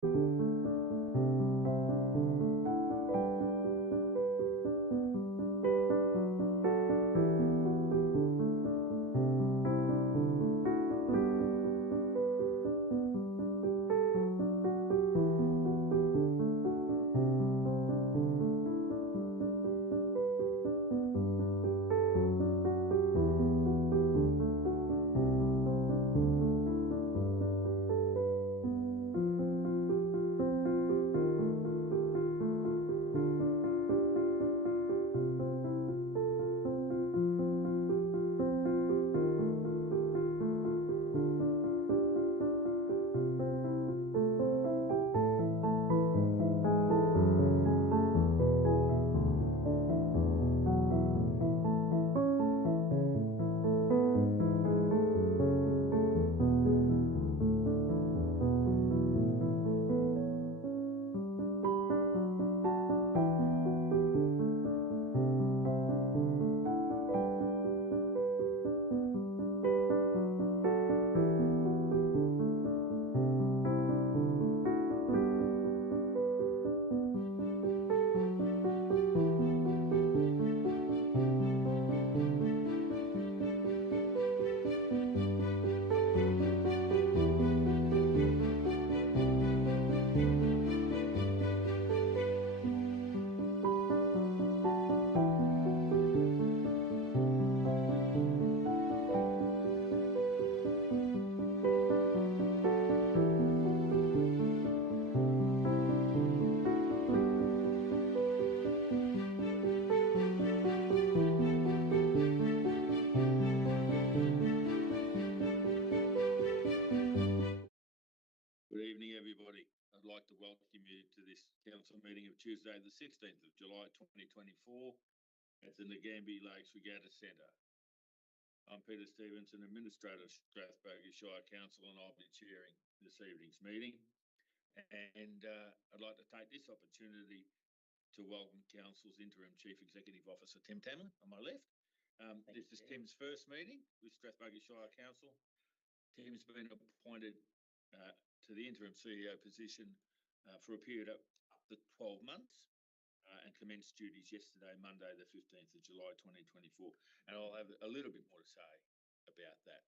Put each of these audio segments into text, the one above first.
Good evening, everybody. I'd like to welcome you to this council meeting of Tuesday, the 16th of July 2024 at the Nagambie Lakes Regatta Centre. I'm Peter Stevenson, Administrator of Strathbogie Shire Council, and I'll be chairing this evening's meeting. And I'd like to take this opportunity to welcome Council's Interim Chief Executive Officer, Tim Tamlin, on my left. This is Tim's first meeting with Strathbogie Shire Council. Tim's been appointed to the interim CEO position for a period of up to 12 months and commenced duties yesterday, Monday, the 15th of July, 2024. And I'll have a little bit more to say about that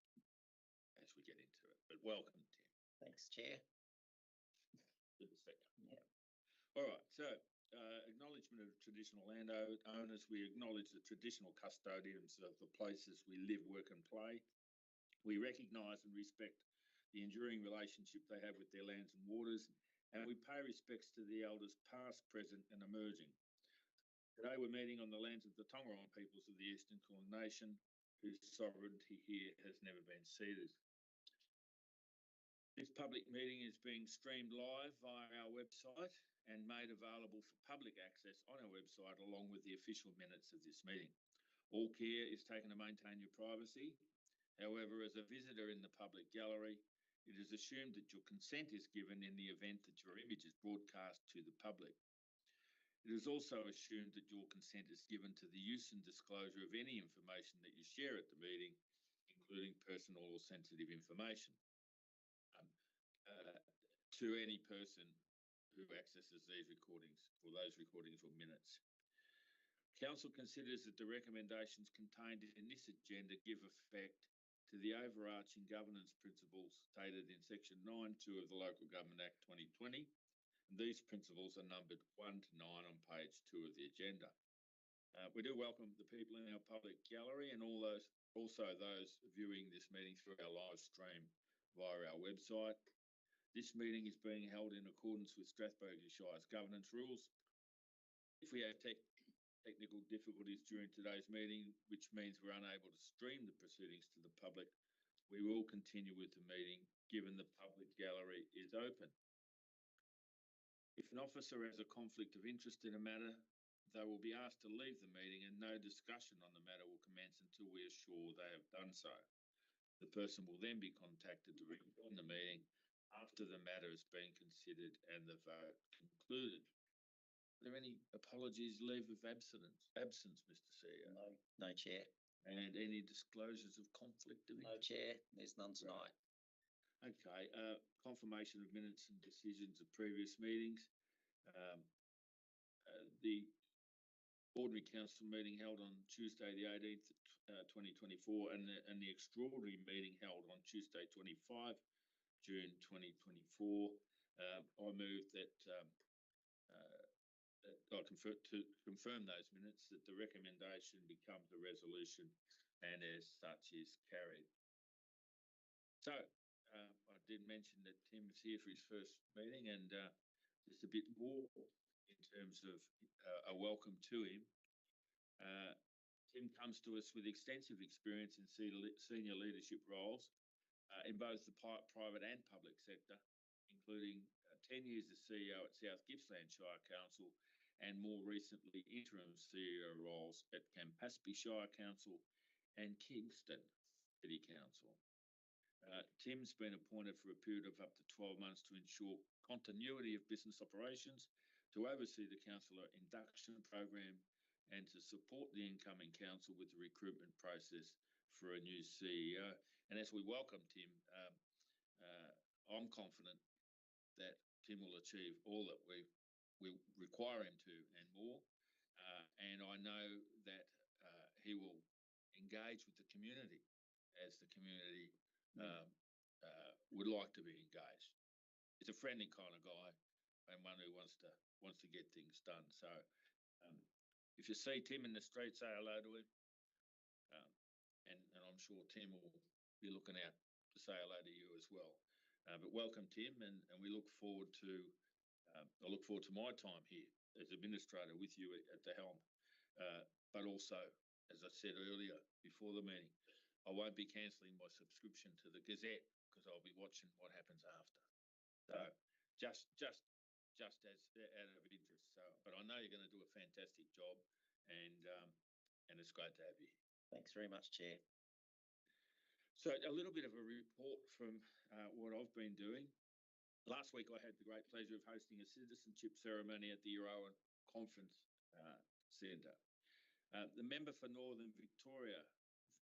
as we get into it. But welcome, Tim. Thanks, Chair. Good to see you. Yeah. All right, so acknowledgement of traditional landowners. We acknowledge the traditional custodians of the places we live, work and play. We recognise and respect the enduring relationship they have with their lands and waters, and we pay respects to the elders past, present and emerging. Today we're meeting on the lands of the Tongarong peoples of the Eastern Kulin Nation, whose sovereignty here has never been ceded. This public meeting is being streamed live via our website and made available for public access on our website, along with the official minutes of this meeting. All care is taken to maintain your privacy. However, as a visitor in the public gallery, it is assumed that your consent is given in the event that your image is broadcast to the public. It is also assumed that your consent is given to the use and disclosure of any information that you share at the meeting, including personal or sensitive information, to any person who accesses these recordings or those recordings or minutes. Council considers that the recommendations contained in this agenda give effect to the overarching governance principles stated in Section 9(2) of the Local Government Act 2020, and these principles are numbered 1 to 9 on page 2 of the agenda. We do welcome the people in our public gallery and also those viewing this meeting through our live stream via our website. This meeting is being held in accordance with Strathbogie Shire's governance rules. If we have technical difficulties during today's meeting, which means we're unable to stream the proceedings to the public, we will continue with the meeting given the public gallery is open. If an officer has a conflict of interest in a matter, they will be asked to leave the meeting and no discussion on the matter will commence until we are sure they have done so. The person will then be contacted to rejoin the meeting after the matter has been considered and the vote concluded. Are there any apologies, leave of absence, Mr. CEO? No, Chair. And any disclosures of conflict of interest? No, Chair. There's none tonight. Okay, confirmation of minutes and decisions of previous meetings. The ordinary council meeting held on Tuesday the 18th, 2024, and the extraordinary meeting held on Tuesday 25 June 2024. I move that I confirm those minutes, that the recommendation becomes a resolution and as such is carried. So I did mention that Tim's here for his first meeting, and just a bit more in terms of a welcome to him. Tim comes to us with extensive experience in senior leadership roles in both the private and public sector, including 10 years as CEO at South Gippsland Shire Council and more recently interim CEO roles at Strathbogie Shire Council and Kingston City Council. Tim's been appointed for a period of up to 12 months to ensure continuity of business operations, to oversee the councillor induction program, and to support the incoming council with the recruitment process for a new CEO. And as we welcome Tim, I'm confident that Tim will achieve all that we require him to and more. And I know that he will engage with the community as the community would like to be engaged. He's a friendly kind of guy and one who wants to get things done. So if you see Tim in the street, say hello to him. And I'm sure Tim will be looking out to say hello to you as well. But welcome, Tim, and we look forward to I look forward to my time here as administrator with you at the helm. But also, as I said earlier before the meeting, I won't be cancelling my subscription to the Gazette because I'll be watching what happens after. So just as out of interest. So, but I know you're going to do a fantastic job, and it's great to have you. Thanks very much, Chair. So a little bit of a report from what I've been doing. Last week I had the great pleasure of hosting a citizenship ceremony at the Euroa Conference Centre. The member for Northern Victoria,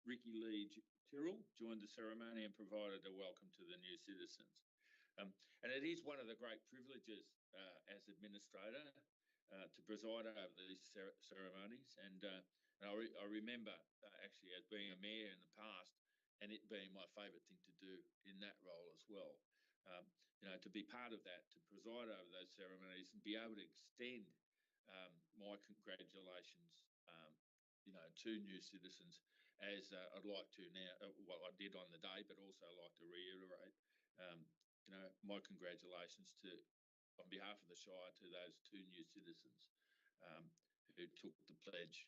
Ricky Lee Tyrrell, joined the ceremony and provided a welcome to the new citizens. And it is one of the great privileges as administrator to preside over these ceremonies. And I remember actually as being a mayor in the past, and it being my favourite thing to do in that role as well. To be part of that, to preside over those ceremonies and be able to extend my congratulations, to new citizens, as I'd like to now. Well, I did on the day, but also I'd like to reiterate, my congratulations on behalf of the Shire to those two new citizens who took the pledge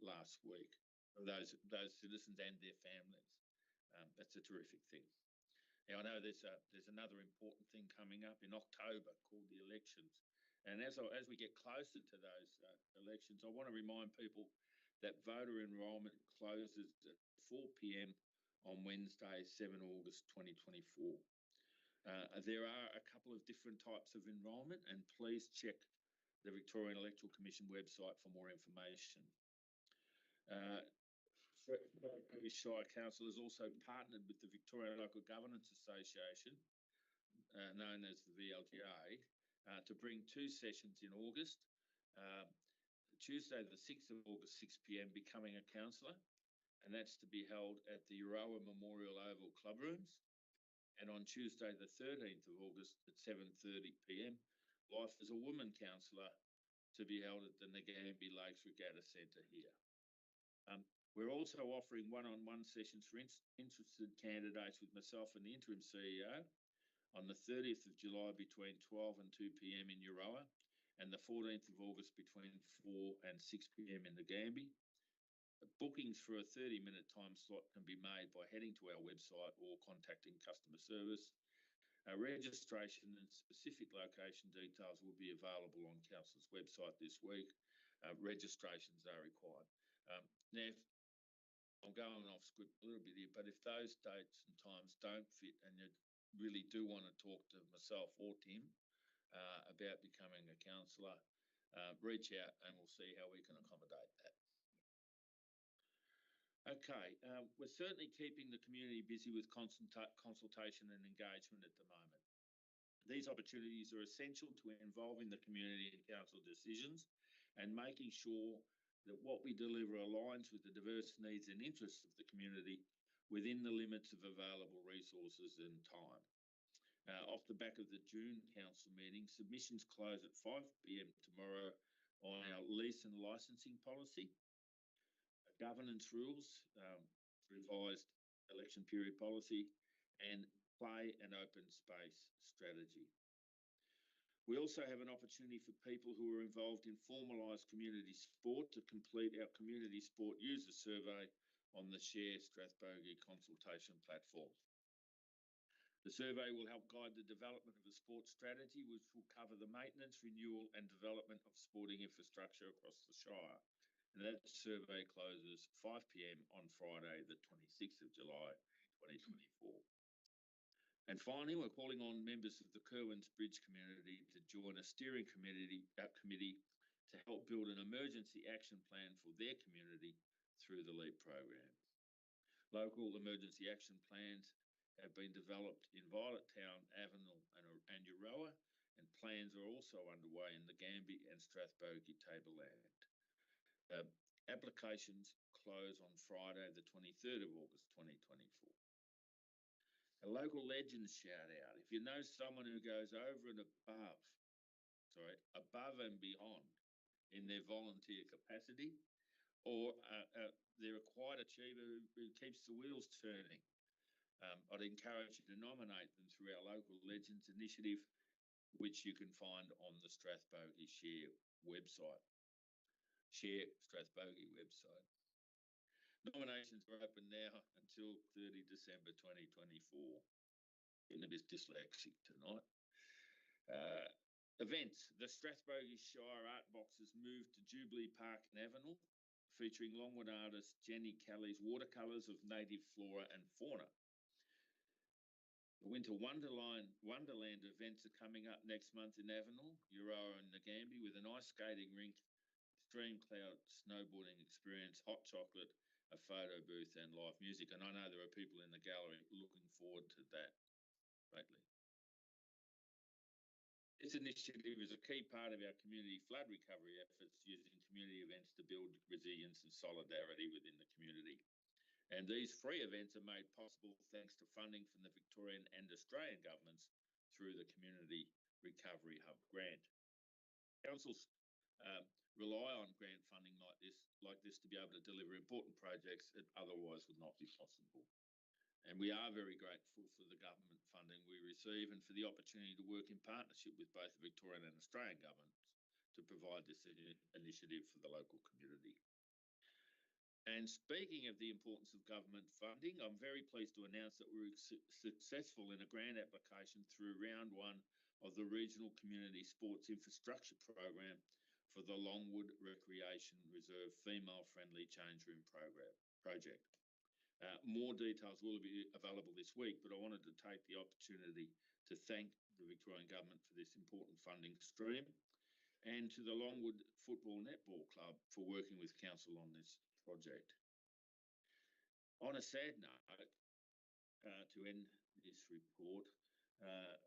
last week. Those citizens and their families. That's a terrific thing. Now, I know there's another important thing coming up in October called the elections. And as we get closer to those elections, I want to remind people that voter enrolment closes at 4 p.m. on Wednesday, 7 August 2024. There are a couple of different types of enrolment, and please check the Victorian Electoral Commission website for more information. Strathbogie Shire Council has also partnered with the Victorian Local Governance Association, known as the VLGA, to bring two sessions in August. Tuesday, the 6th of August, 6 p.m, Becoming a Councillor, and that's to be held at the Euroa Memorial Oval Club Rooms. And on Tuesday, the 13th of August at 7:30 p.m, Life as a Woman Councillor, to be held at the Nagambie Lakes Regatta Centre here. We're also offering one-on-one sessions for interested candidates with myself and the interim CEO on the 30th of July between 12 and 2 p.m. in Euroa, and the 14th of August between 4 and 6 p.m. in Nagambie. Bookings for a 30-minute time slot can be made by heading to our website or contacting customer service. Registration and specific location details will be available on Council's website this week. Registrations are required. Now, I'm going off script a little bit here, but if those dates and times don't fit and you really do want to talk to myself or Tim about becoming a councillor, reach out and we'll see how we can accommodate that. Okay, we're certainly keeping the community busy with consultation and engagement at the moment. These opportunities are essential to involving the community in council decisions and making sure that what we deliver aligns with the diverse needs and interests of the community within the limits of available resources and time. Off the back of the June council meeting, submissions close at 5 p.m. tomorrow on our lease and licensing policy, governance rules, revised election period policy, and play and open space strategy. We also have an opportunity for people who are involved in formalised community sport to complete our community sport user survey on the Share Strathbogie consultation platform. The survey will help guide the development of a sports strategy, which will cover the maintenance, renewal and development of sporting infrastructure across the Shire. And that survey closes 5 p.m. on Friday, the 26th of July, 2024. And finally, we're calling on members of the Kerwins Bridge community to join a steering committee to help build an emergency action plan for their community through the LEAP program. Local emergency action plans have been developed in Violet Town, Avenel and Euroa, and plans are also underway in the Gambie and Strathbogie Tableland. Applications close on Friday, the 23rd of August, 2024. A local legend shout out. If you know someone who goes over and above and beyond in their volunteer capacity, or they're a quiet achiever who keeps the wheels turning, I'd encourage you to nominate them through our Local Legends initiative, which you can find on the Strathbogie Shire website. Share Strathbogie website. Nominations are open now until 30 December 2024. Getting a bit dyslexic tonight. Events. The Strathbogie Shire Art Boxes moved to Jubilee Park in Avenel, featuring Longwood artist Jenny Kelly's watercolours of native flora and fauna. The Winter Wonderland events are coming up next month in Avenel, Euroa and the Gambie, with an ice skating rink, extreme cloud snowboarding experience, hot chocolate, a photo booth and live music. And I know there are people in the gallery looking forward to that greatly. This initiative is a key part of our community flood recovery efforts, using community events to build resilience and solidarity within the community. And these free events are made possible thanks to funding from the Victorian and Australian governments through the Community Recovery Hub grant. Councils rely on grant funding like this to be able to deliver important projects that otherwise would not be possible. And we are very grateful for the government funding we receive and for the opportunity to work in partnership with both the Victorian and Australian governments to provide this initiative for the local community. And speaking of the importance of government funding, I'm very pleased to announce that we were successful in a grant application through round one of the Regional Community Sports Infrastructure Program for the Longwood Recreation Reserve Female-Friendly Change Room project. More details will be available this week, but I wanted to take the opportunity to thank the Victorian Government for this important funding stream, and to the Longwood Football Netball Club for working with Council on this project. On a sad note, to end this report,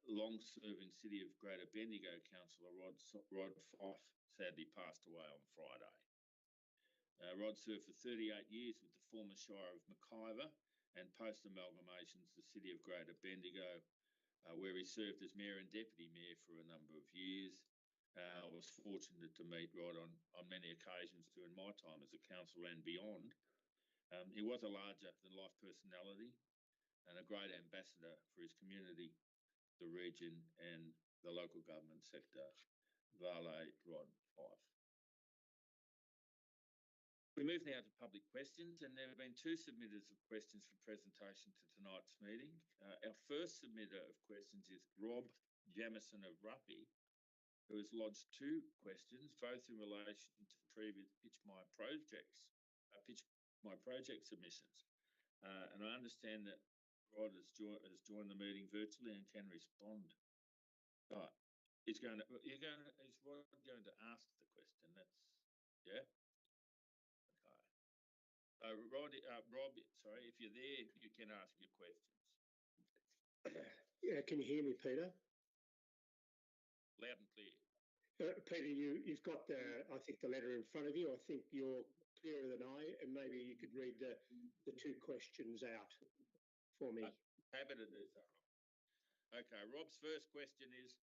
long-serving City of Greater Bendigo Councillor Rod Fife sadly passed away on Friday. Rod served for 38 years with the former Shire of Mackay and post-amalgamations the City of Greater Bendigo, where he served as Mayor and Deputy Mayor for a number of years. I was fortunate to meet Rod on many occasions during my time as a councillor and beyond. He was a larger-than-life personality and a great ambassador for his community, the region and the local government sector. Vale Rod Fife. We move now to public questions, and there have been two submitters of questions for presentation to tonight's meeting. Our first submitter of questions is Rob Jamieson of Ruffy, who has lodged two questions, both in relation to previous Pitch My Project submissions. And I understand that Rod has joined the meeting virtually and can respond. Right. Is Rod going to ask the question? Yeah? Okay. Rob, sorry, if you're there, you can ask your questions. Yeah, can you hear me, Peter? Loud and clear. Peter, you've got I think the letter in front of you. I think you're clearer than I, and maybe you could read the two questions out for me. Happy to do so. Okay, Rob's first question is,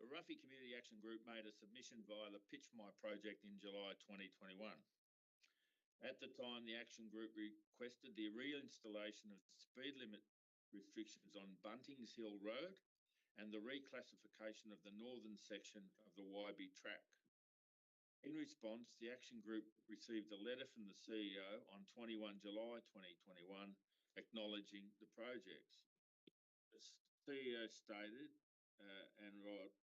the Ruffy Community Action Group made a submission via the Pitch My project in July 2021. At the time, the Action Group requested the reinstallation of speed limit restrictions on Buntings Hill Road and the reclassification of the northern section of the Wybe track. In response, the Action Group received a letter from the CEO on 21 July 2021 acknowledging the projects. The CEO stated, and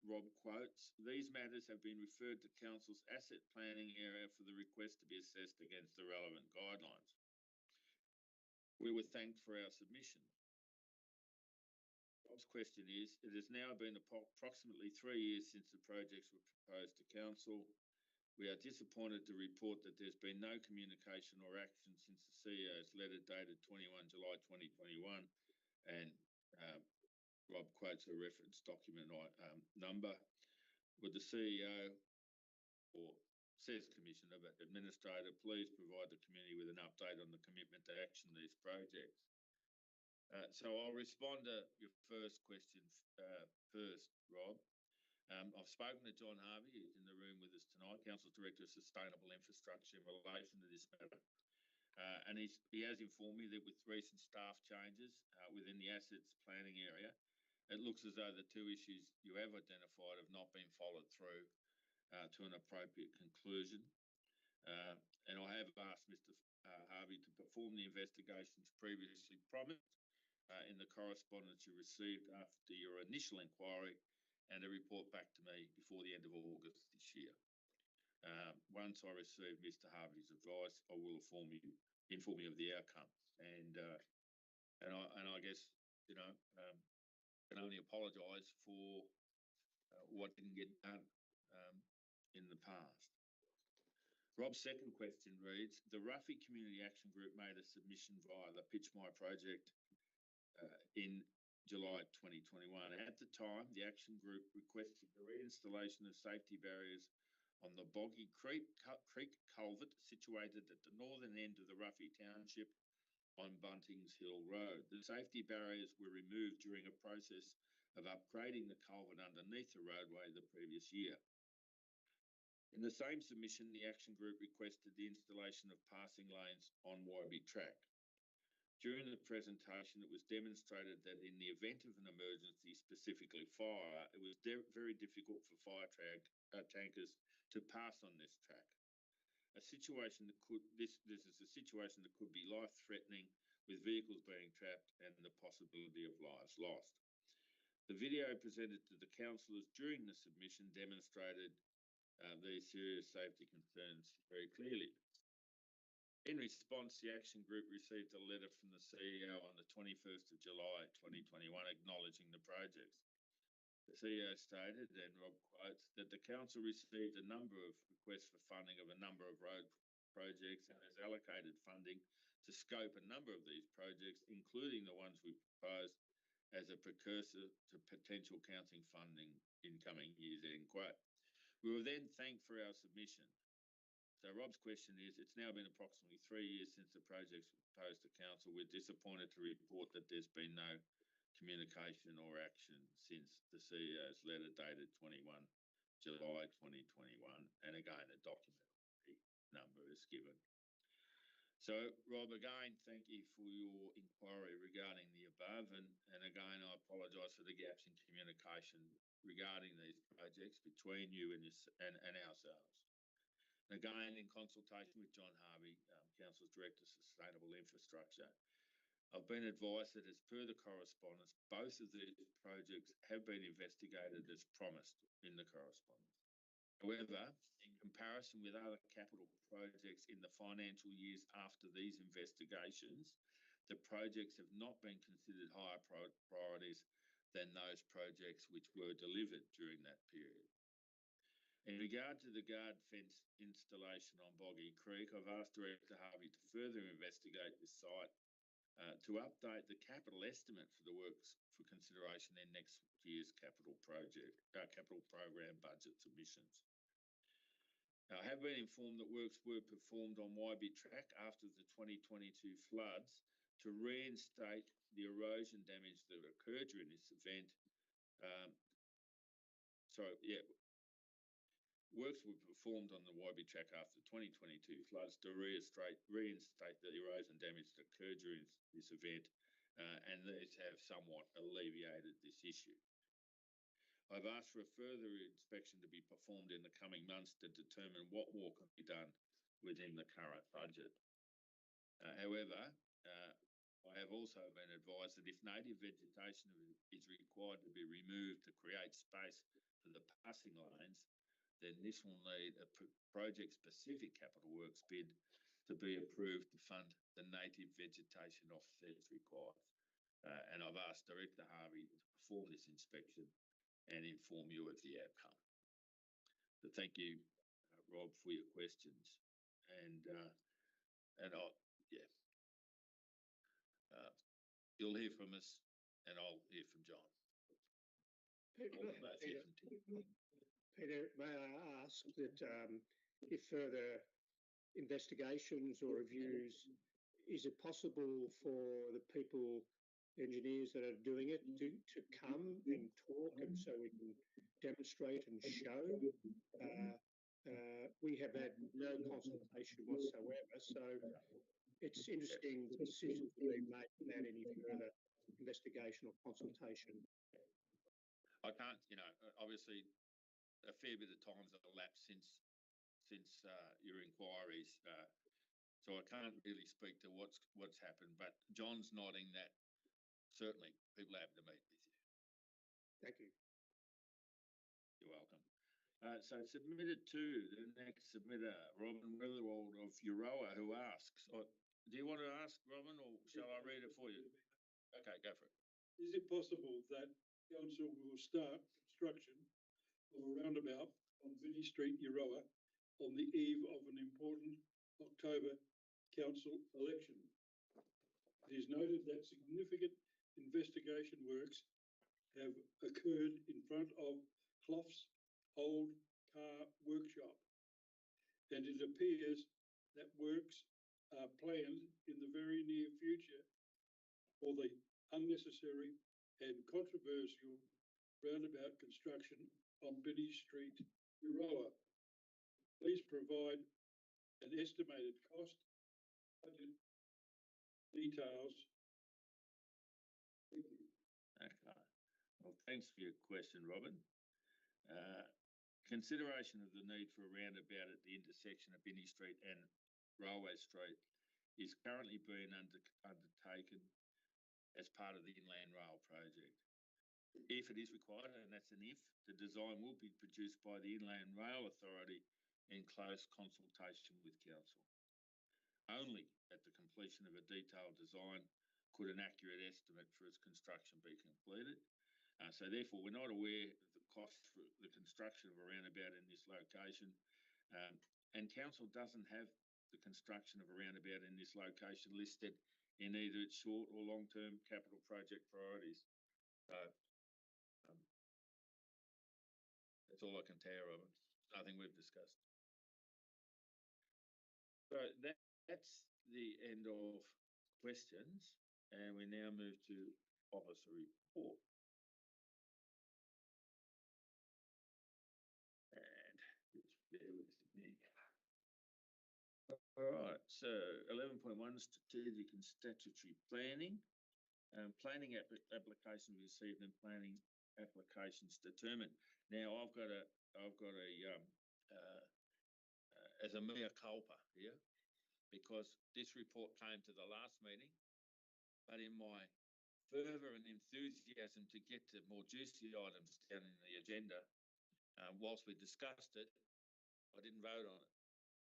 Rob quotes, "These matters have been referred to Council's asset planning area for the request to be assessed against the relevant guidelines. We were thanked for our submission." Rob's question is, it has now been approximately 3 years since the projects were proposed to Council. We are disappointed to report that there's been no communication or action since the CEO's letter dated 21 July 2021, and Rob quotes a reference document number. Would the CEO or says Commissioner, but Administrator, please provide the community with an update on the commitment to action these projects? So I'll respond to your first question first, Rob. I've spoken to John Harvey, who's in the room with us tonight, Council's Director of Sustainable Infrastructure, in relation to this matter. And he has informed me that with recent staff changes within the assets planning area, it looks as though the two issues you have identified have not been followed through to an appropriate conclusion. And I have asked Mr. Harvey to perform the investigations previously promised in the correspondence you received after your initial inquiry, and to report back to me before the end of August this year. Once I receive Mr. Harvey's advice, I will inform you of the outcome. And I guess, you know, can only apologise for what didn't get done in the past. Rob's second question reads, the Ruffy Community Action Group made a submission via the Pitch My project in July 2021. At the time, the Action Group requested the reinstallation of safety barriers on the Boggy Creek culvert situated at the northern end of the Ruffy Township on Buntings Hill Road. The safety barriers were removed during a process of upgrading the culvert underneath the roadway the previous year. In the same submission, the Action Group requested the installation of passing lanes on Wybe track. During the presentation, it was demonstrated that in the event of an emergency, specifically fire, it was very difficult for fire tankers to pass on this track. This is a situation that could be life-threatening, with vehicles being trapped and the possibility of lives lost. The video presented to the councillors during the submission demonstrated these serious safety concerns very clearly. In response, the Action Group received a letter from the CEO on the 21st of July 2021 acknowledging the projects. The CEO stated, and Rob quotes, that the council received a number of requests for funding of a number of road projects and has allocated funding to scope a number of these projects, including the ones we proposed, as a precursor to potential council funding in coming years, end quote. We were then thanked for our submission. So Rob's question is, it's now been approximately 3 years since the projects were proposed to council. We're disappointed to report that there's been no communication or action since the CEO's letter dated 21 July 2021. And again, a document number is given. So Rob, again, thank you for your inquiry regarding the above. And again, I apologise for the gaps in communication regarding these projects between you and ourselves. And again, in consultation with John Harvey, Council's Director of Sustainable Infrastructure, I've been advised that as per the correspondence, both of these projects have been investigated as promised in the correspondence. However, in comparison with other capital projects in the financial years after these investigations, the projects have not been considered higher priorities than those projects which were delivered during that period. In regard to the guard fence installation on Boggy Creek, I've asked Director Harvey to further investigate this site to update the capital estimate for the works for consideration in next year's capital program budget submissions. I have been informed that works were performed on Wybie Track after the 2022 floods to reinstate the erosion damage that occurred during this event. Works were performed on the Wybie Track after the 2022 floods to reinstate the erosion damage that occurred during this event, and these have somewhat alleviated this issue. I've asked for a further inspection to be performed in the coming months to determine what more can be done within the current budget. However, I have also been advised that if native vegetation is required to be removed to create space for the passing lanes, then this will need a project-specific capital works bid to be approved to fund the native vegetation offsets required. And I've asked Director Harvey to perform this inspection and inform you of the outcome. So thank you, Rob, for your questions. You'll hear from us, and I'll hear from John. Peter, may I ask that if further investigations or reviews, is it possible for the people, engineers that are doing it, to come and talk, and so we can demonstrate and show? We have had no consultation whatsoever, so it's interesting the decisions that have been made without any further investigation or consultation. I can't, obviously a fair bit of time's elapsed since your inquiries, so I can't really speak to what's happened. But John's nodding that certainly people are happy to meet with you. Thank you. You're welcome. So submitted to the next submitter, Robin Weatherald of Euroa, who asks, do you want to ask, Robin, or shall I read it for you? Okay, go for it. Is it possible that Council will start construction of a roundabout on Vinnie Street, Euroa, on the eve of an important October council election? It is noted that significant investigation works have occurred in front of Clough's old car workshop, and it appears that works are planned in the very near future for the unnecessary and controversial roundabout construction on Vinnie Street, Euroa. Please provide an estimated cost, budget details. Thank you. Okay. Well, thanks for your question, Robin. Consideration of the need for a roundabout at the intersection of Vinnie Street and Railway Street is currently being undertaken as part of the Inland Rail project. If it is required, and that's an if, the design will be produced by the Inland Rail Authority in close consultation with Council. Only at the completion of a detailed design could an accurate estimate for its construction be completed. So therefore, we're not aware of the cost for the construction of a roundabout in this location, and Council doesn't have the construction of a roundabout in this location listed in either its short or long-term capital project priorities. So that's all I can tell you, Robin. Nothing we've discussed. So that's the end of questions, and we now move to officer report. All right, so 11.1, strategic and statutory planning. Planning applications received and planning applications determined. Now I've got a as a mea culpa here, because this report came to the last meeting, but in my fervour and enthusiasm to get to more juicy items down in the agenda, whilst we discussed it, I didn't vote on it.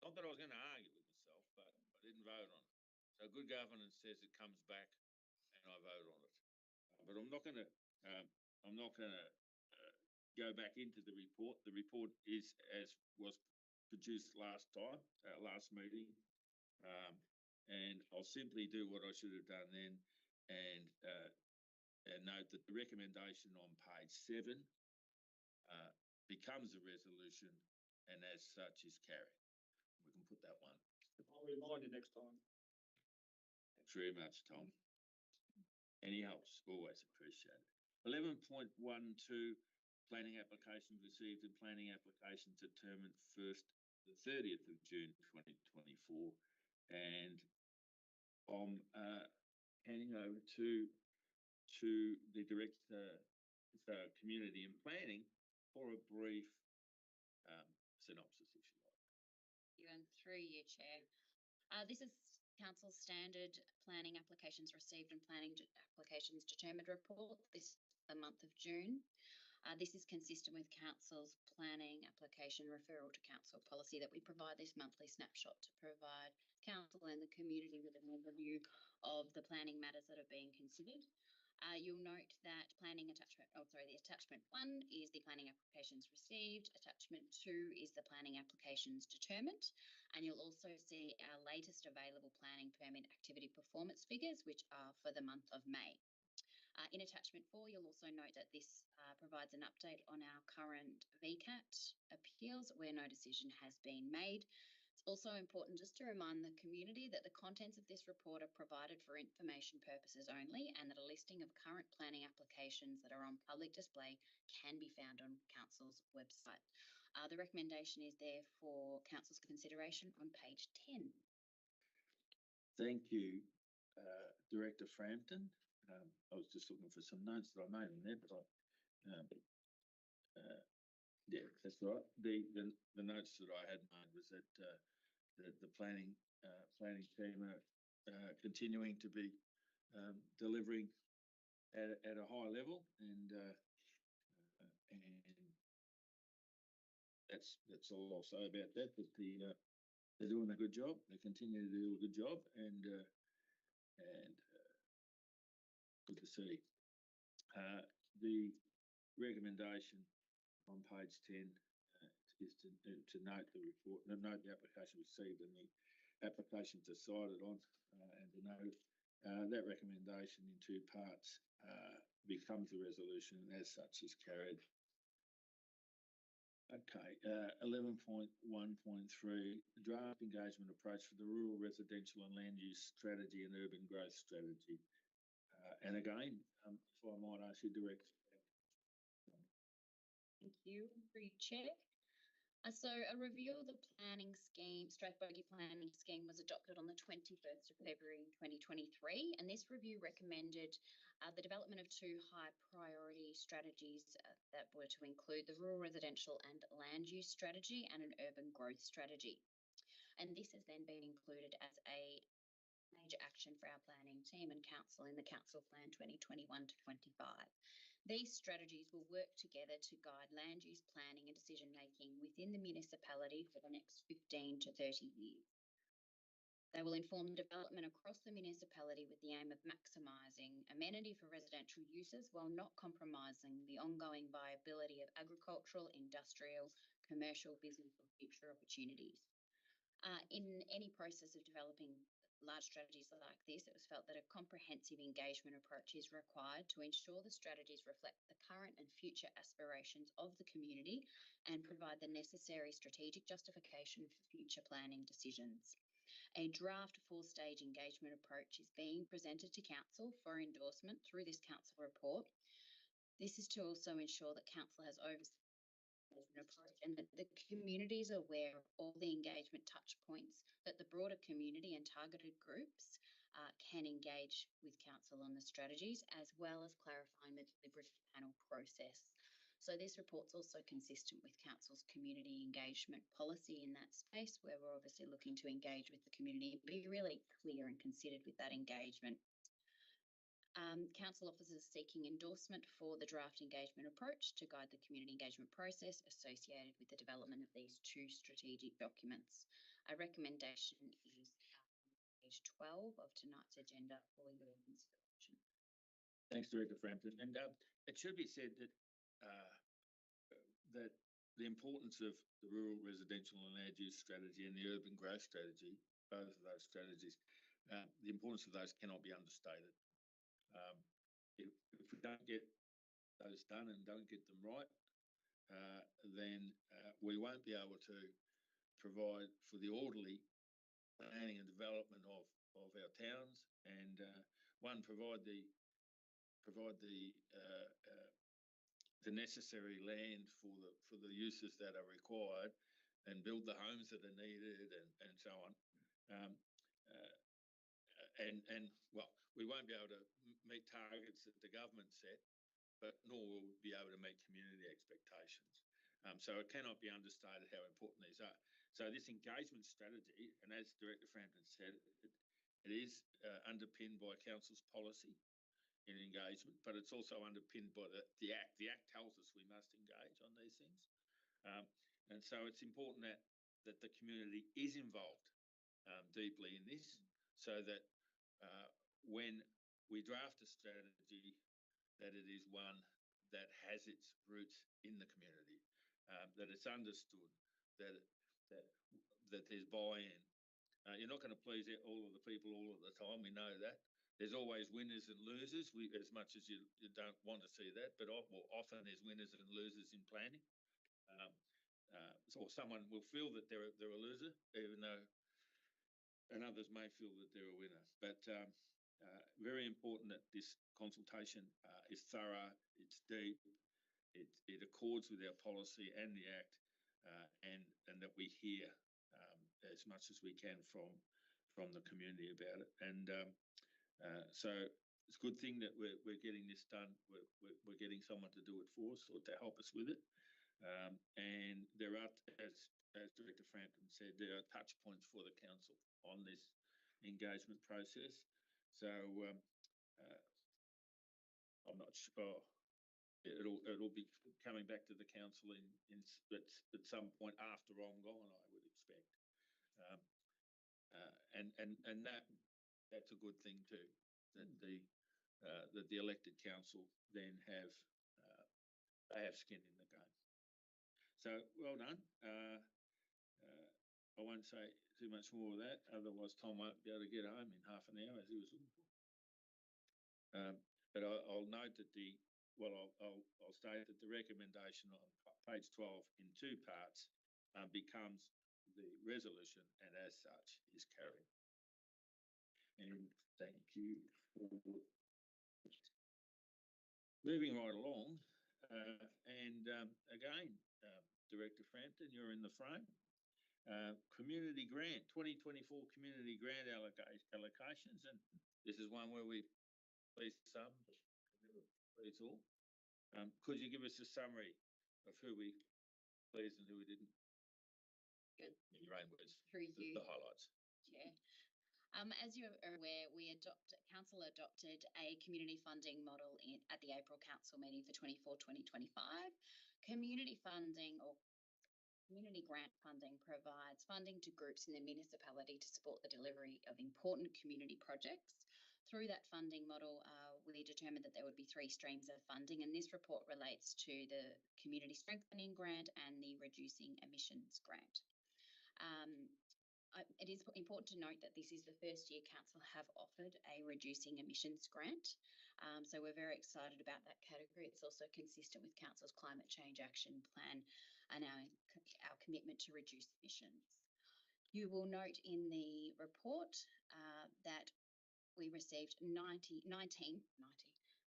Not that I was going to argue with myself, but I didn't vote on it. So good governance says it comes back, and I vote on it. But I'm not going to go back into the report. The report is as was produced last time, last meeting. And I'll simply do what I should have done then and note that the recommendation on page 7 becomes a resolution and as such is carried. We can put that one. I'll remind you next time. Thanks very much, Tom. Any helps? Always appreciated. 11.12, planning applications received and planning applications determined the 30th of June 2024. And I'm handing over to the Director of Community and Planning for a brief synopsis, if you like. You and through you, Chair. This is Council's standard planning applications received and planning applications determined report. This is the month of June. This is consistent with Council's planning application referral to Council policy that we provide this monthly snapshot to provide Council and the community with an overview of the planning matters that are being considered. You'll note that the attachment 1 is the planning applications received, attachment 2 is the planning applications determined, and you'll also see our latest available planning permit activity performance figures, which are for the month of May. In attachment 4, you'll also note that this provides an update on our current VCAT appeals where no decision has been made. It's also important just to remind the community that the contents of this report are provided for information purposes only and that a listing of current planning applications that are on public display can be found on Council's website. The recommendation is there for Council's consideration on page 10. Thank you, Director Frampton. I was just looking for some notes that I made in there, but yeah, that's right. The notes that I had made was that the planning team are continuing to be delivering at a high level, and that's all I'll say about that. But they're doing a good job. They continue to do a good job, and good to see. The recommendation on page 10 is to note the report, note the application received and the application decided on, and to note that recommendation in 2 parts becomes a resolution and as such is carried. Okay, 11.1.3, draft engagement approach for the rural residential and land use strategy and urban growth strategy. And again, if I might ask you, Director. Thank you, Chair. So a review of the planning scheme, Strathbogie planning scheme, was adopted on the 21st of February 2023, and this review recommended the development of 2 high priority strategies that were to include the rural residential and land use strategy and an urban growth strategy. And this has then been included as a major action for our planning team and Council in the Council Plan 2021 to 25. These strategies will work together to guide land use planning and decision making within the municipality for the next 15 to 30 years. They will inform development across the municipality with the aim of maximising amenity for residential uses while not compromising the ongoing viability of agricultural, industrial, commercial, business or future opportunities. In any process of developing large strategies like this, it was felt that a comprehensive engagement approach is required to ensure the strategies reflect the current and future aspirations of the community and provide the necessary strategic justification for future planning decisions. A draft 4-stage engagement approach is being presented to Council for endorsement through this Council report. This is to also ensure that Council has oversight approach and that the community is aware of all the engagement touch points that the broader community and targeted groups can engage with Council on the strategies, as well as clarifying the deliberative panel process. So this report's also consistent with Council's community engagement policy in that space, where we're obviously looking to engage with the community and be really clear and considered with that engagement. Council officers seeking endorsement for the draft engagement approach to guide the community engagement process associated with the development of these 2 strategic documents. A recommendation is page 12 of tonight's agenda for your consideration. Thanks, Director Frampton. And it should be said that that the importance of the rural residential and land use strategy and the urban growth strategy, both of those strategies, the importance of those cannot be understated. If we don't get those done and don't get them right, then we won't be able to provide for the orderly planning and development of our towns, and provide the necessary land for the uses that are required, and build the homes that are needed, and so on. Well, we won't be able to meet targets that the government set, but nor will we be able to meet community expectations. So it cannot be understated how important these are. So this engagement strategy, and as Director Frampton said, it is underpinned by Council's policy in engagement, but it's also underpinned by the Act. The Act tells us we must engage on these things. And so it's important that the community is involved deeply in this, so that when we draft a strategy, that it is one that has its roots in the community, that it's understood, that there's buy-in. You're not going to please all of the people all of the time. We know that. There's always winners and losers, as much as you don't want to see that, but often there's winners and losers in planning. So someone will feel that they're a loser, even though, and others may feel that they're a winner. But very important that this consultation is thorough, it's deep, it accords with our policy and the Act, and that we hear as much as we can from the community about it. And so it's a good thing that we're getting this done. We're getting someone to do it for us or to help us with it. And there are, as Director Frampton said, there are touch points for the council on this engagement process. So I'm not sure. It'll be coming back to the council at some point after I'm gone, I would expect. And that's a good thing too. That the elected council then they have skin in the game. So well done. I won't say too much more of that, otherwise Tom won't be able to get home in half an hour as he was looking for. But I'll note that I'll state that the recommendation on page 12 in two parts becomes the resolution, and as such is carried. And thank you. Moving right along, again, Director Frampton, you're in the frame. Community grant, 2024 community grant allocations, and this is one where we pleased some, but never pleased all. Could you give us a summary of who we pleased and who we didn't? Good. In your own words, the highlights. Yeah. As you're aware, Council adopted a community funding model at the April Council meeting for 24-2025. Community funding or community grant funding provides funding to groups in the municipality to support the delivery of important community projects. Through that funding model, we determined that there would be three streams of funding, and this report relates to the community strengthening grant and the reducing emissions grant. It is important to note that this is the first year Council have offered a reducing emissions grant. So we're very excited about that category. It's also consistent with Council's climate change action plan and our commitment to reduce emissions. You will note in the report that we received 19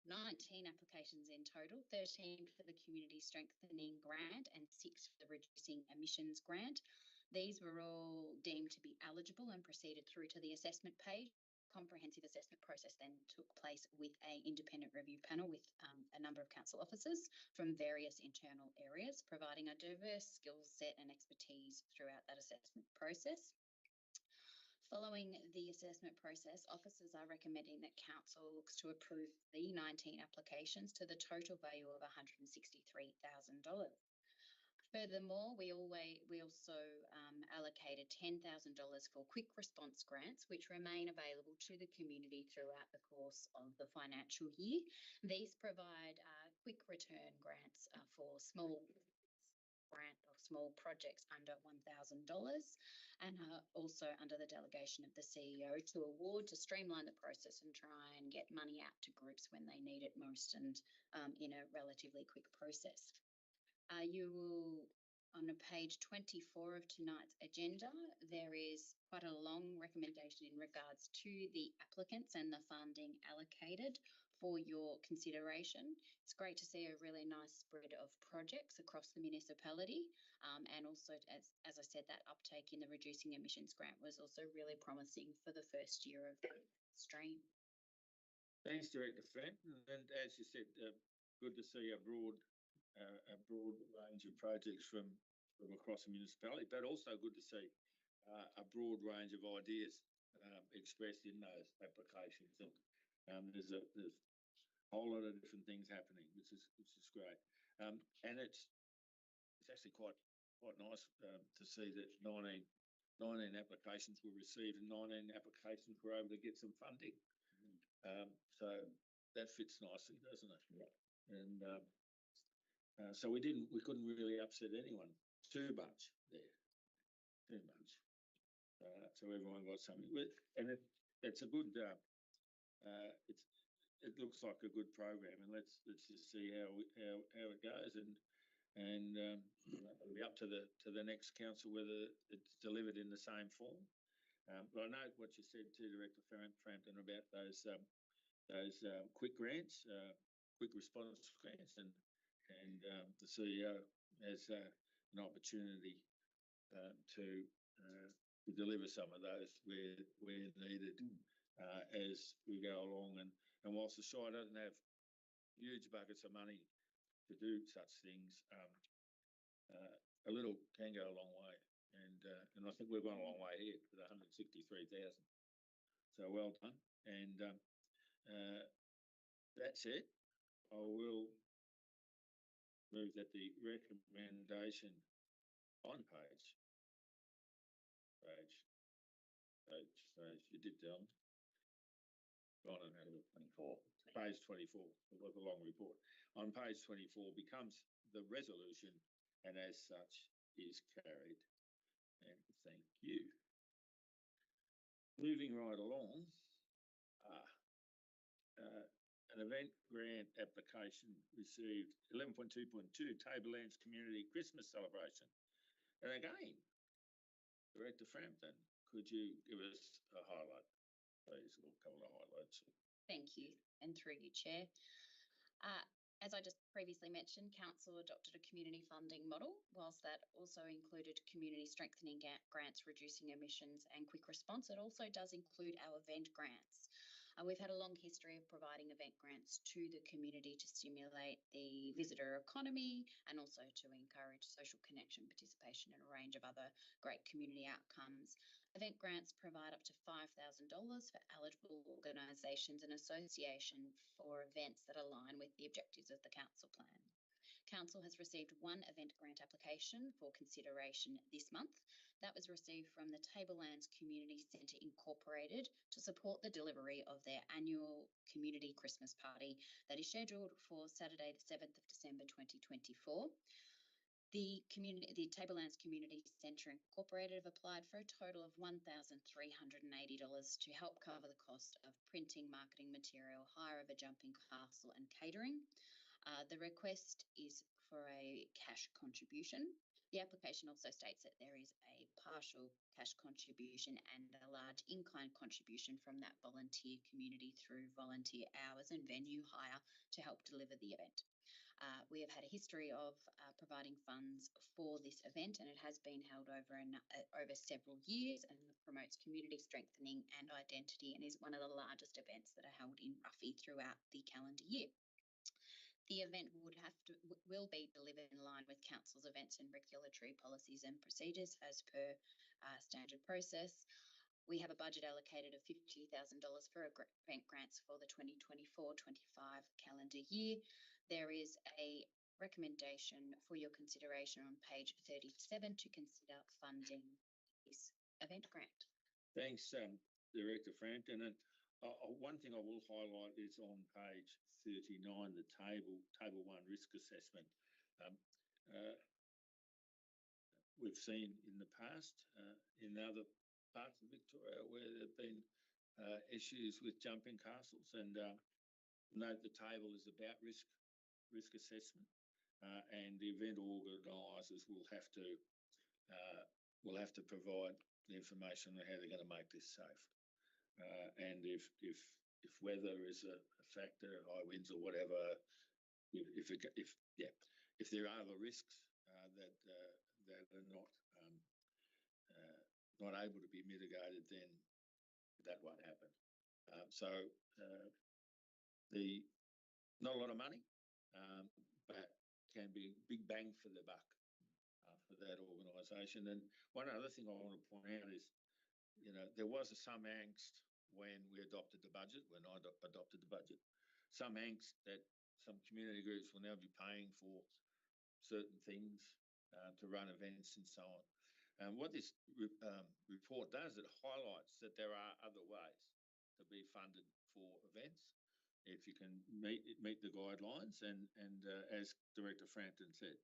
applications in total, 13 for the community strengthening grant and 6 for the reducing emissions grant. These were all deemed to be eligible and proceeded through to the assessment page. Comprehensive assessment process then took place with an independent review panel with a number of council officers from various internal areas, providing a diverse skill set and expertise throughout that assessment process. Following the assessment process, officers are recommending that Council looks to approve the 19 applications to the total value of $163,000. Furthermore, we also allocated $10,000 for quick response grants, which remain available to the community throughout the course of the financial year. These provide quick return grants for small grant of small projects under $1,000, and are also under the delegation of the CEO to award to streamline the process and try and get money out to groups when they need it most, and in a relatively quick process. You will, on page 24 of tonight's agenda, there is quite a long recommendation in regards to the applicants and the funding allocated for your consideration. It's great to see a really nice spread of projects across the municipality, and also, as I said, that uptake in the Reducing Emissions Grant was also really promising for the first year of the stream. Thanks, Director Fenton. And as you said, good to see a broad range of projects from across the municipality, but also good to see a broad range of ideas expressed in those applications. And there's a whole lot of different things happening, which is great. And it's actually quite nice to see that 19 applications were received and 19 applications were able to get some funding. So that fits nicely, doesn't it? Yeah. And so we couldn't really upset anyone too much there, too much. So everyone got something. And it's a good. It looks like a good program, and let's just see how it goes, and it'll be up to the next council whether it's delivered in the same form. But I know what you said to Director Frampton about those quick grants, quick response grants, and the CEO has an opportunity to deliver some of those where needed as we go along. And whilst the Shire doesn't have huge buckets of money to do such things, a little can go a long way. And I think we've gone a long way here with 163,000. So well done. And that's it. I will move that the recommendation on page, you did tell me. On 24. Page 24, it was a long report. On page 24 becomes the resolution, and as such is carried. And thank you. Moving right along, an event grant application received 11.2.2 Tablelands Community Christmas Celebration. And again, Director Frampton, could you give us a highlight, please, or a couple of highlights? Thank you, and through you, Chair. As I just previously mentioned, Council adopted a community funding model, whilst that also included community strengthening grants, reducing emissions and quick response. It also does include our event grants. We've had a long history of providing event grants to the community to stimulate the visitor economy and also to encourage social connection, participation and a range of other great community outcomes. Event grants provide up to $5,000 for eligible organisations and associations for events that align with the objectives of the council plan. Council has received one event grant application for consideration this month. That was received from the Tablelands Community Centre Incorporated to support the delivery of their annual community Christmas party that is scheduled for Saturday, the 7th of December 2024. The Tablelands Community Centre Incorporated have applied for a total of $1,380 to help cover the cost of printing, marketing material, hire of a jumping castle and catering. The request is for a cash contribution. The application also states that there is a partial cash contribution and a large in-kind contribution from that volunteer community through volunteer hours and venue hire to help deliver the event. We have had a history of providing funds for this event, and it has been held over several years and promotes community strengthening and identity, and is one of the largest events that are held in Ruffy throughout the calendar year. The event will be delivered in line with Council's events and regulatory policies and procedures as per standard process. We have a budget allocated of $50,000 for event grants for the 2024-25 calendar year. There is a recommendation for your consideration on page 37 to consider funding this event grant. Thanks, Director Frampton. And one thing I will highlight is on page 39, the table 1 risk assessment. we've seen in the past in other parts of Victoria where there have been issues with jumping castles, and note the table is about risk assessment, and the event organisers will have to provide the information on how they're going to make this safe. And if weather is a factor, high winds or whatever, if there are other risks that are not able to be mitigated, then that won't happen. Not a lot of money, but can be big bang for the buck for that organisation. And one other thing I want to point out is, there was some angst when we adopted the budget, when I adopted the budget, some angst that some community groups will now be paying for certain things to run events and so on. And what this report does, it highlights that there are other ways to be funded for events if you can meet the guidelines. And as Director Frampton said,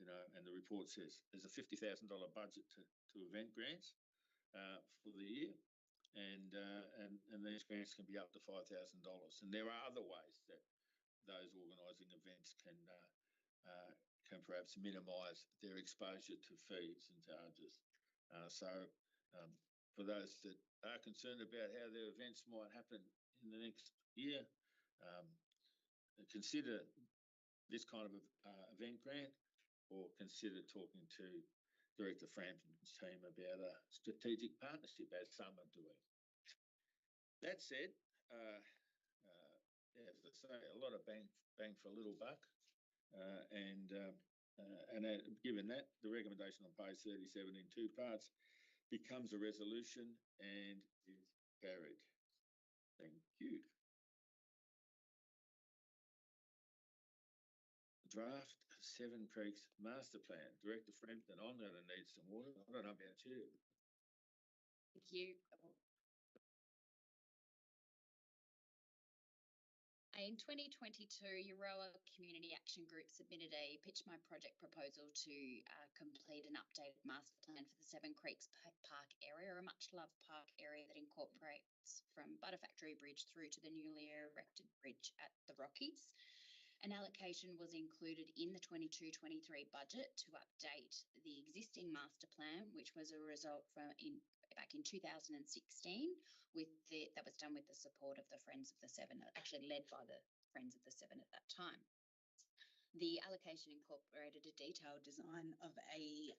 and the report says, there's a $50,000 budget to event grants for the year, and these grants can be up to $5,000. And there are other ways that those organising events can perhaps minimise their exposure to fees and charges. For those that are concerned about how their events might happen in the next year, consider this kind of event grant, or consider talking to Director Frampton's team about a strategic partnership, as some are doing. That said, as I say, a lot of bang for a little buck, and given that, the recommendation on page 37 in two parts becomes a resolution and is carried. Thank you. Draft Seven Creeks Master Plan. Director Frampton, I'm going to need some water. I don't know about you. Thank you. In 2022, Euroa Community Action Group submitted a Pitch My Project proposal to complete an updated master plan for the Seven Creeks Park area, a much-loved park area that incorporates from Butter Factory Bridge through to the newly erected bridge at the Rockies. An allocation was included in the 22-23 budget to update the existing master plan, which was a result back in 2016, that was done with the support of the Friends of the Seven, actually led by the Friends of the Seven at that time. The allocation incorporated a detailed design of a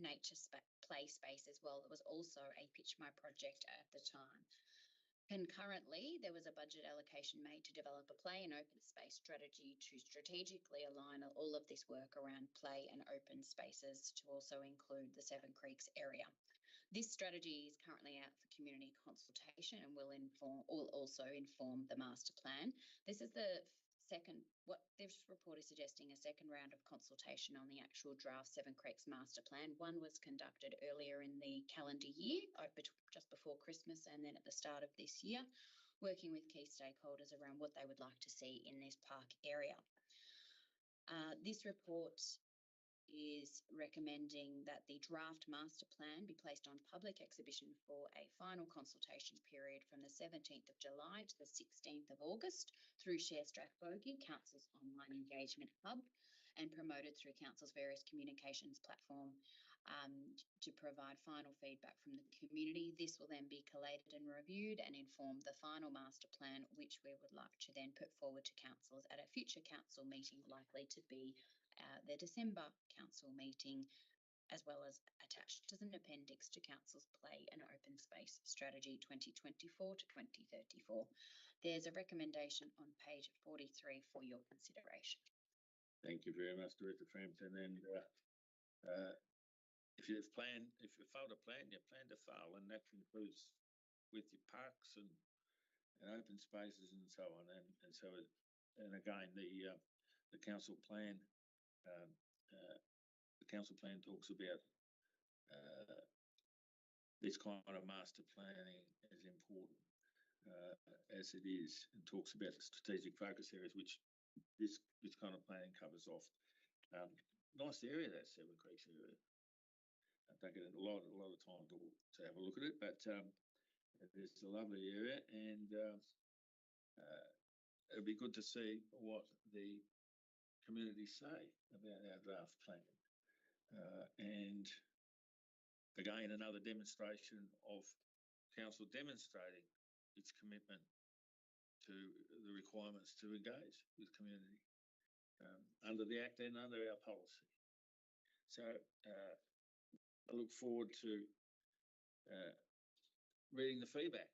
nature play space as well. That was also a Pitch My Project at the time. Concurrently, there was a budget allocation made to develop a play and open space strategy to strategically align all of this work around play and open spaces to also include the Seven Creeks area. This strategy is currently out for community consultation and will also inform the master plan. This is the what this report is suggesting, a second round of consultation on the actual draft Seven Creeks master plan. One was conducted earlier in the calendar year, just before Christmas, and then at the start of this year, working with key stakeholders around what they would like to see in this park area. This report is recommending that the draft master plan be placed on public exhibition for a final consultation period from the 17th of July to the 16th of August through Share Strathbogie, Council's online engagement hub, and promoted through Council's various communications platform to provide final feedback from the community. This will then be collated and reviewed and inform the final master plan, which we would like to then put forward to councils at a future council meeting, likely to be the December council meeting, as well as attached as an appendix to council's play and open space strategy 2024 to 2034. There's a recommendation on page 43 for your consideration. Thank you very much, Director Frampton. And if you fail to plan, you plan to fail, and that concludes with your parks and open spaces and so on. And again, the council plan. The council plan talks about this kind of master planning as important as it is, and talks about the strategic focus areas, which this kind of planning covers off. Nice area, that Seven Creeks area. don't get a lot of time to have a look at it, but it's a lovely area, and it'll be good to see what the community say about our draft plan. And again, another demonstration of council demonstrating its commitment to the requirements to engage with community under the Act and under our policy. So I look forward to reading the feedback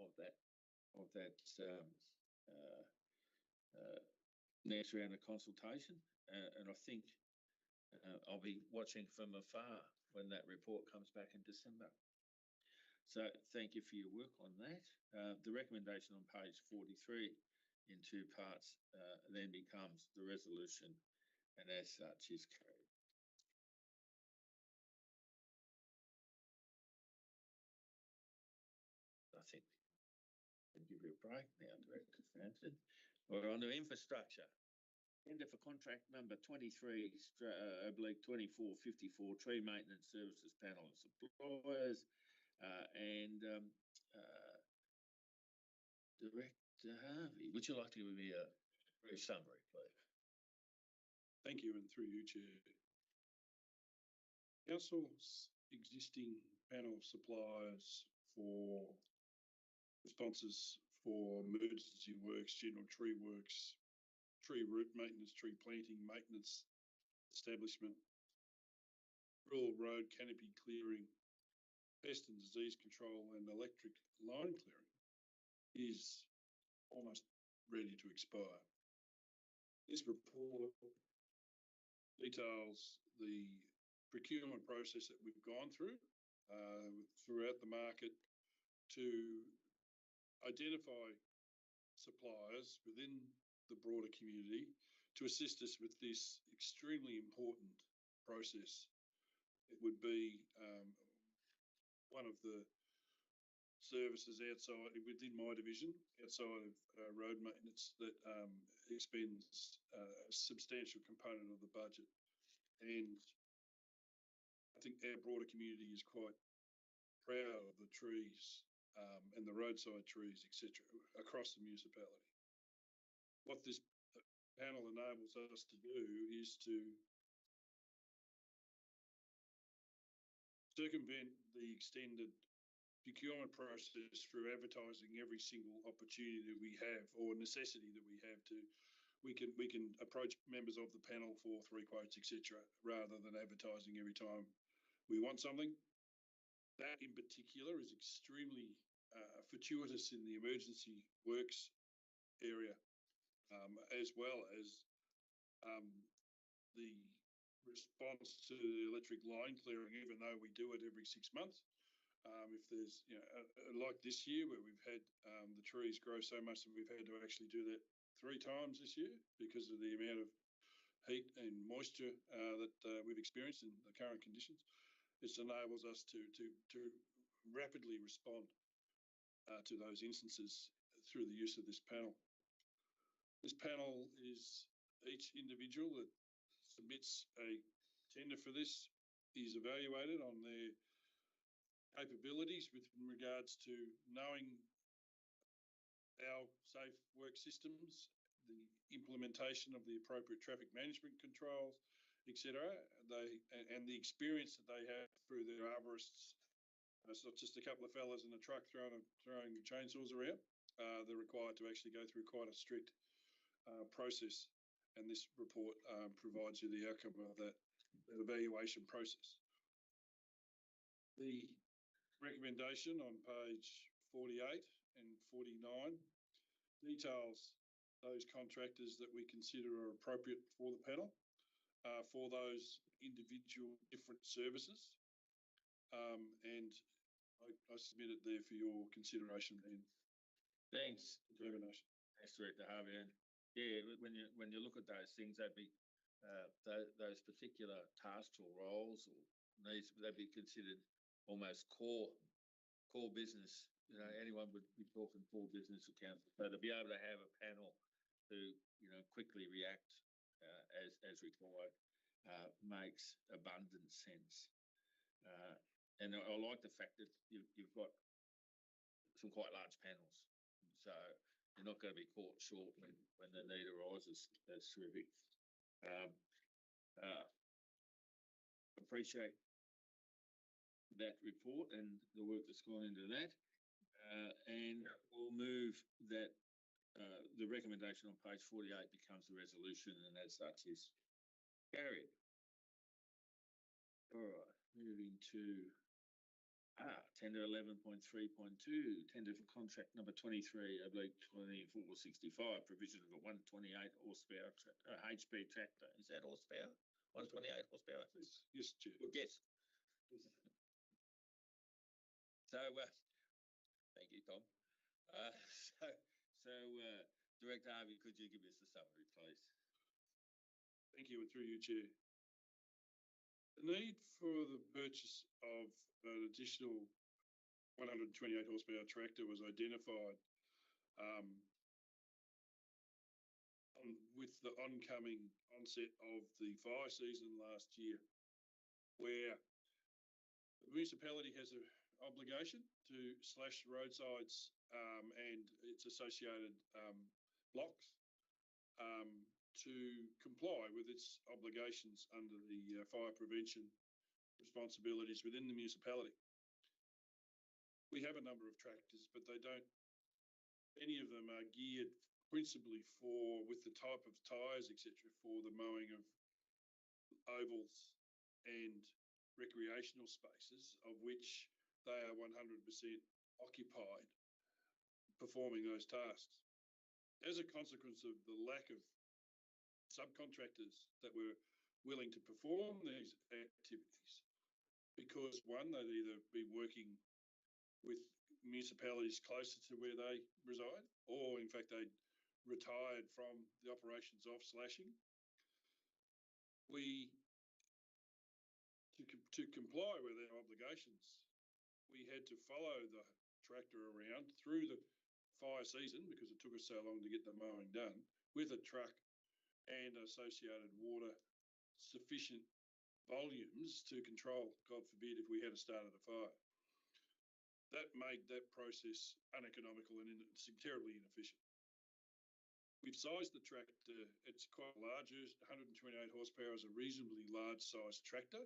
of that next round of consultation, and I think I'll be watching from afar when that report comes back in December. So thank you for your work on that. The recommendation on page 43 in two parts then becomes the resolution, and as such is carried. I think I'll give you a break now, Director Francis. We're on to infrastructure. Tender for contract number 23/2454 tree maintenance services panel and suppliers. Director Harvey, would you like to give me a brief summary, please? Thank you, and through you, Chair. Council's existing panel of suppliers for responses for emergency works, general tree works, tree root maintenance, tree planting, maintenance, establishment, rural road canopy clearing, pest and disease control, and electric line clearing is almost ready to expire. This report details the procurement process that we've gone through throughout the market to identify suppliers within the broader community to assist us with this extremely important process. It would be one of the services outside within my division, outside of road maintenance, that expends a substantial component of the budget. And I think our broader community is quite proud of the trees and the roadside trees, etc., across the municipality. What this panel enables us to do is to circumvent the extended procurement process through advertising every single opportunity that we have, or necessity that we have to. We can approach members of the panel for 3 quotes, etc., rather than advertising every time we want something. That in particular is extremely fortuitous in the emergency works area, as well as the response to the electric line clearing, even though we do it every 6 months. If there's, like this year where we've had the trees grow so much that we've had to actually do that 3 times this year because of the amount of heat and moisture that we've experienced in the current conditions, it enables us to rapidly respond to those instances through the use of this panel. This panel is each individual that submits a tender for this is evaluated on their capabilities with regards to knowing our safe work systems, the implementation of the appropriate traffic management controls, etc. And the experience that they have through their arborists. It's not just a couple of fellas in a truck throwing chainsaws around. They're required to actually go through quite a strict process, and this report provides you the outcome of that evaluation process. The recommendation on page 48 and 49 details those contractors that we consider are appropriate for the panel for those individual different services, and I submit it there for your consideration and Thanks. determination. Thanks, Director Harvey. And yeah, when you look at those things, they'd be those particular tasks or roles or needs, they'd be considered almost core business. Anyone would be talking core business accounts. So to be able to have a panel who quickly react as required makes abundant sense. And I like the fact that you've got some quite large panels, so you're not going to be caught short when the need arises. That's terrific. Appreciate that report and the work that's gone into that. And we'll move that the recommendation on page 48 becomes the resolution, and as such is carried. All right, moving to tender 11.3.2, tender for contract number 23/2465, provision of a 128 horsepower HP tractor. Is that horsepower? 128 horsepower? Yes, Chair. Yes. So, thank you, Tom. Director Harvey, could you give us the summary, please? Thank you, and through you, Chair. The need for the purchase of an additional 128 horsepower tractor was identified with the oncoming onset of the fire season last year, where the municipality has an obligation to slash roadsides and its associated blocks to comply with its obligations under the fire prevention responsibilities within the municipality. We have a number of tractors, but any of them are geared principally with the type of tyres, etc., for the mowing of ovals and recreational spaces, of which they are 100% occupied performing those tasks. As a consequence of the lack of subcontractors that were willing to perform these activities, because one, they'd either be working with municipalities closer to where they reside, or in fact they'd retired from the operations of slashing. To comply with our obligations, we had to follow the tractor around through the fire season, because it took us so long to get the mowing done, with a truck and associated water, sufficient volumes to control, God forbid, if we had a start of the fire. That made that process uneconomical and terribly inefficient. We've sized the tractor, it's quite large, 128 horsepower is a reasonably large sized tractor.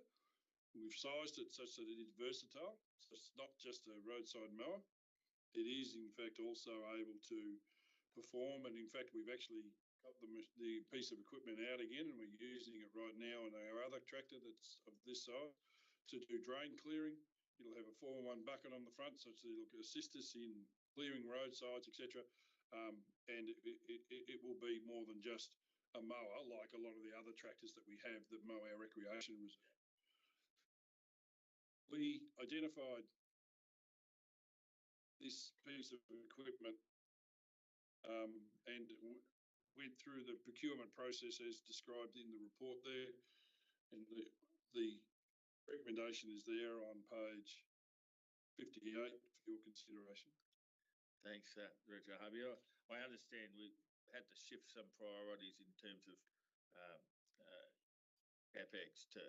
We've sized it such that it is versatile, so it's not just a roadside mower. It is in fact also able to perform, and in fact we've actually got the piece of equipment out again, and we're using it right now on our other tractor that's of this size to do drain clearing. It'll have a 4-in-1 bucket on the front, so it'll assist us in clearing roadsides, etc. And it will be more than just a mower, like a lot of the other tractors that we have that mow our recreation reserve. We identified this piece of equipment and went through the procurement process as described in the report there, and the recommendation is there on page 58 for your consideration. Thanks, Director Harvey. I understand we had to shift some priorities in terms of CapEx to.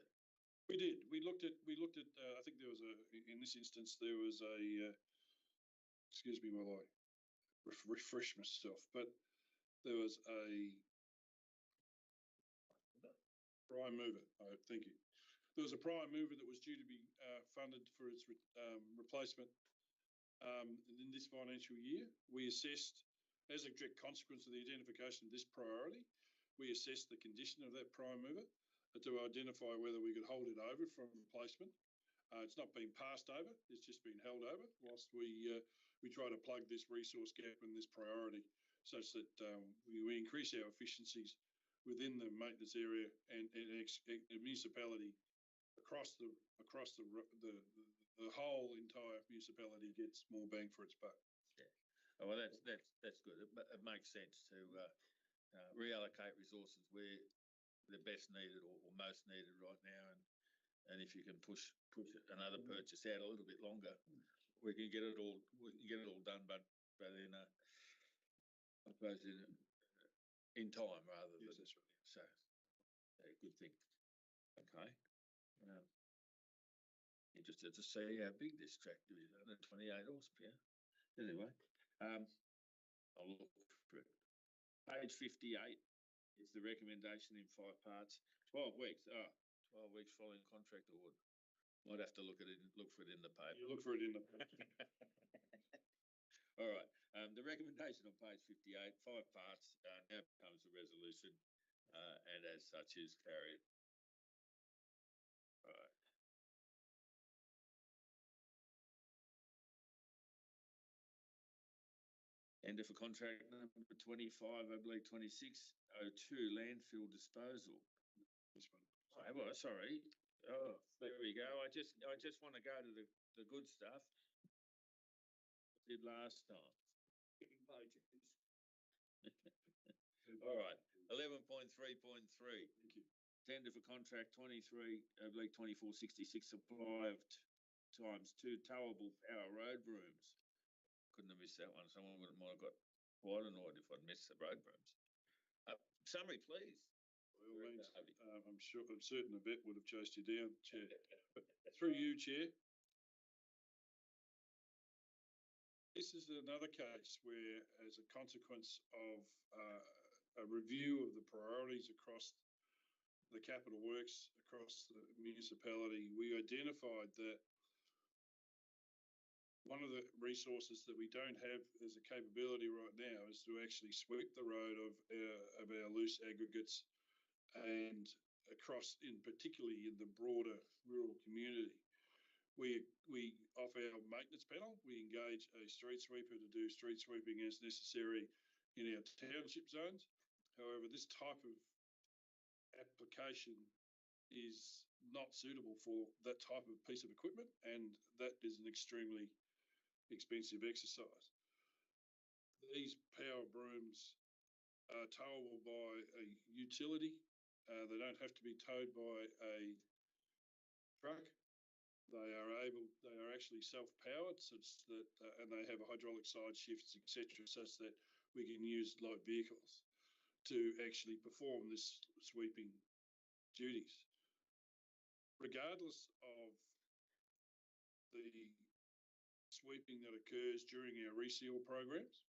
We did. We looked at. I think there was in this instance there was a. Excuse me while I refresh myself. But there was a prime mover. Thank you. There was a prime mover that was due to be funded for its replacement in this financial year. We assessed, as a direct consequence of the identification of this priority, we assessed the condition of that prime mover to identify whether we could hold it over from replacement. It's not been passed over, it's just been held over whilst we try to plug this resource gap and this priority, such that we increase our efficiencies within the maintenance area and municipality across the whole entire municipality gets more bang for its buck. Yeah, well, that's good. It makes sense to reallocate resources where they're best needed or most needed right now, and if you can push another purchase out a little bit longer, we can get it all done, but in I suppose in time rather than. Yes, that's right. So, good thing. Okay. Interested to see how big this tractor is, 128 horsepower. Anyway, I'll look for it. Page 58 is the recommendation in 5 parts. 12 weeks. 12 weeks following contract award. Might have to look for it in the paper. You look for it in the paper. All right. The recommendation on page 58, 5 parts, now becomes a resolution, and as such is carried. All right. Tender for contract number 25/2602, landfill disposal. This one. Oh, well, sorry. Oh, there we go. I just want to go to the good stuff. Did last time. Pages. All right. 11.3.3. Thank you. Tender for contract 23/2466, supply of ×2 towable power road brooms. Couldn't have missed that one. Someone might have got quite annoyed if I'd missed the road brooms. Summary, please. By all means, I'm certain a vet would have chased you down, Chair. Through you, Chair. This is another case where, as a consequence of a review of the priorities across the capital works across the municipality, we identified that one of the resources that we don't have as a capability right now is to actually sweep the road of our loose aggregates and across, particularly in the broader rural community. We off our maintenance panel, we engage a street sweeper to do street sweeping as necessary in our township zones. However, this type of application is not suitable for that type of piece of equipment, and that is an extremely expensive exercise. These power brooms are towable by a utility. They don't have to be towed by a truck. They are actually self-powered, such that, and they have a hydraulic side shifts, etc., such that we can use light vehicles to actually perform this sweeping duties. Regardless of the sweeping that occurs during our reseal programs,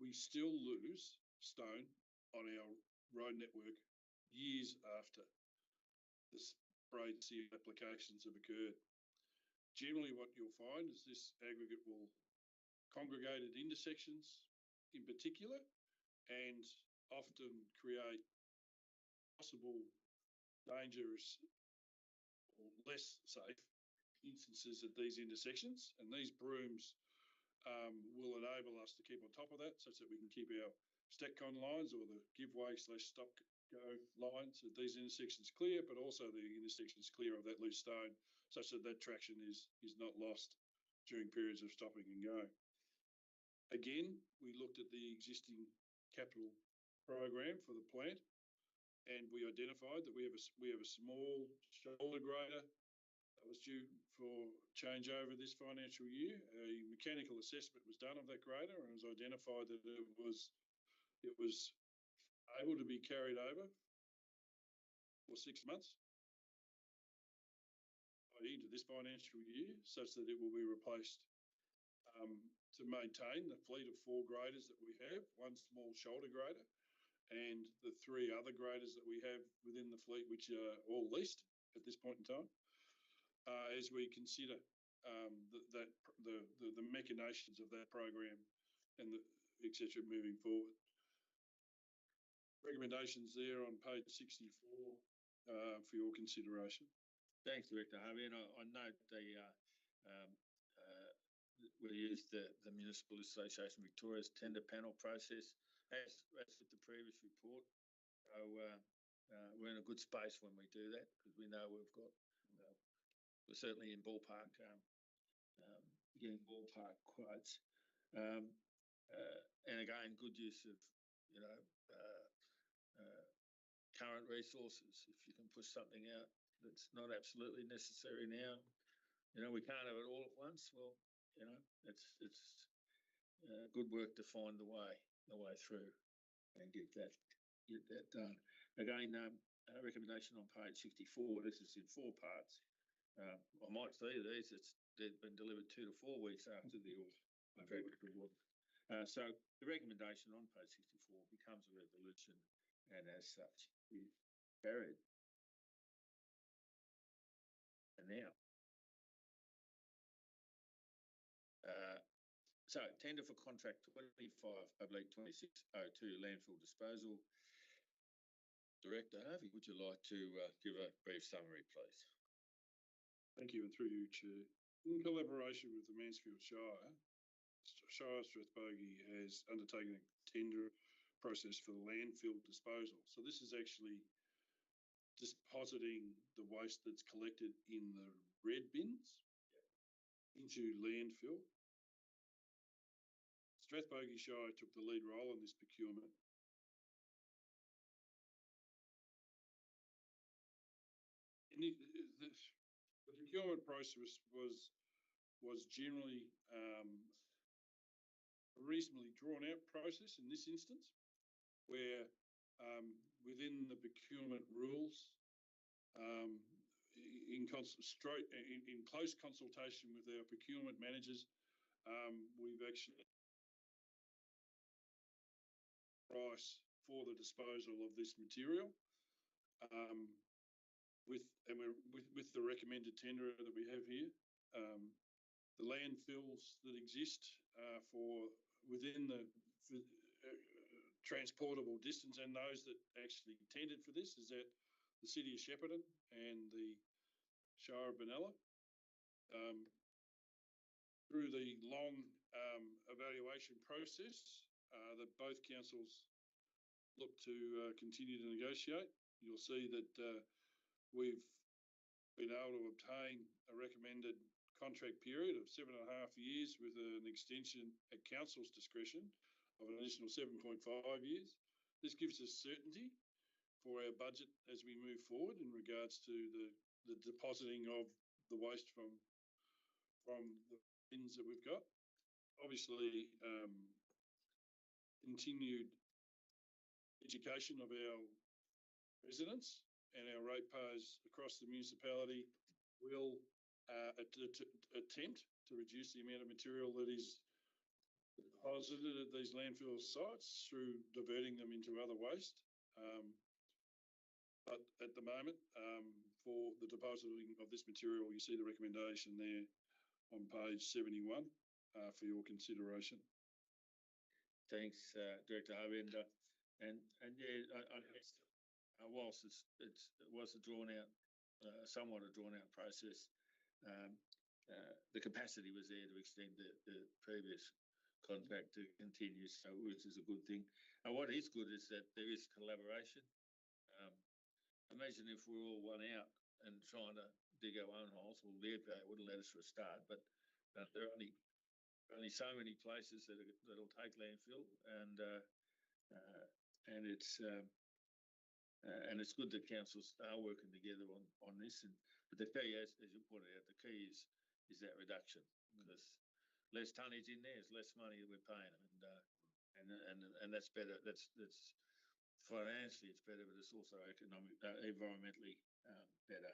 we still lose stone on our road network years after the sprayed seal applications have occurred. Generally, what you'll find is this aggregate will congregate at intersections in particular, and often create possible dangerous or less safe instances at these intersections. And these brooms will enable us to keep on top of that, such that we can keep our StatCon lines or the give-way / stop-go lines at these intersections clear, but also the intersections clear of that loose stone, such that that traction is not lost during periods of stopping and go. Again, we looked at the existing capital program for the plant, and we identified that we have a small shoulder grader that was due for changeover this financial year. A mechanical assessment was done of that grader, and it was identified that it was able to be carried over for 6 months into this financial year, such that it will be replaced to maintain the fleet of 4 graders that we have, 1 small shoulder grader, and the 3 other graders that we have within the fleet, which are all leased at this point in time, as we consider the machinations of that program and etc. moving forward. Recommendations there on page 64 for your consideration. Thanks, Director Harvey. And I note we used the Municipal Association Victoria's tender panel process as with the previous report. So we're in a good space when we do that, because we know we've got, we're certainly in ballpark, getting ballpark quotes. And again, good use of, current resources. If you can push something out that's not absolutely necessary now, we can't have it all at once. Well, it's good work to find the way through and get that done. Again, recommendation on page 64. This is in 4 parts. I might say these, they've been delivered 2 to 4 weeks after the contract award. So the recommendation on page 64 becomes a resolution and as such is carried. And now, so tender for contract 25/2602 landfill disposal. Director Harvey, would you like to give a brief summary, please? Thank you, and through you, Chair. In collaboration with the Mansfield Shire, Strathbogie has undertaken a tender process for the landfill disposal. So this is actually depositing the waste that's collected in the red bins into landfill. Strathbogie Shire took the lead role in this procurement. The procurement process was generally a reasonably drawn out process in this instance, where within the procurement rules, in close consultation with our procurement managers, we've actually price for the disposal of this material. With the recommended tender that we have here, the landfills that exist for within the transportable distance, and those that actually tendered for this, is at the City of Shepparton and the Shire of Benalla. Through the long evaluation process that both councils look to continue to negotiate, you'll see that we've been able to obtain a recommended contract period of 7.5 years with an extension at council's discretion of an additional 7.5 years. This gives us certainty for our budget as we move forward in regards to the depositing of the waste from the bins that we've got. Obviously, continued education of our residents and our ratepayers across the municipality will attempt to reduce the amount of material that is deposited at these landfill sites through diverting them into other waste. But at the moment, for the depositing of this material, you see the recommendation there on page 71 for your consideration. Thanks, Director Harvey. And yeah, I guess whilst it was a drawn out, somewhat a drawn out process, the capacity was there to extend the previous contract to continue, so which is a good thing. And what is good is that there is collaboration. Imagine if we were all one out and trying to dig our own holes. Well, the EPA wouldn't let us for a start, but there are only so many places that'll take landfill, and it's good that councils are working together on this. But the key, as you pointed out, the key is that reduction, because less tonnage in there is less money that we're paying them, and that's better. That's financially it's better, but it's also environmentally better.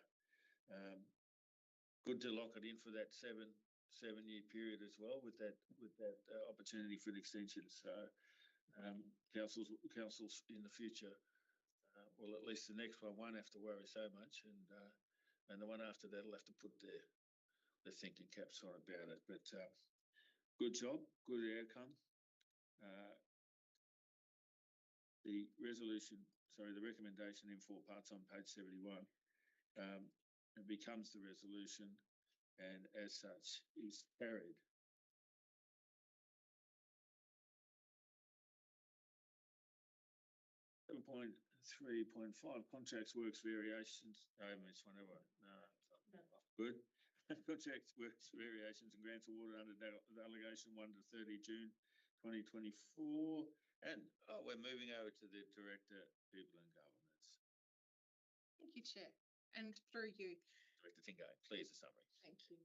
Good to lock it in for that seven-year period as well, with that opportunity for an extension. So councils in the future, well, at least the next one won't have to worry so much, and the one after that will have to put their thinking caps on about it. But good job, good outcome. The recommendation in 4 parts on page 71 it becomes the resolution, and as such is carried. Point 3.5 contracts works variations. I haven't missed one, have I? No. Good. Contracts works variations and grants awarded under delegation 1 to 30 June 2024. And we're moving over to the Director, People and Governance. Thank you, Chair. And through you, Director Tingay, please, a summary. Thank you.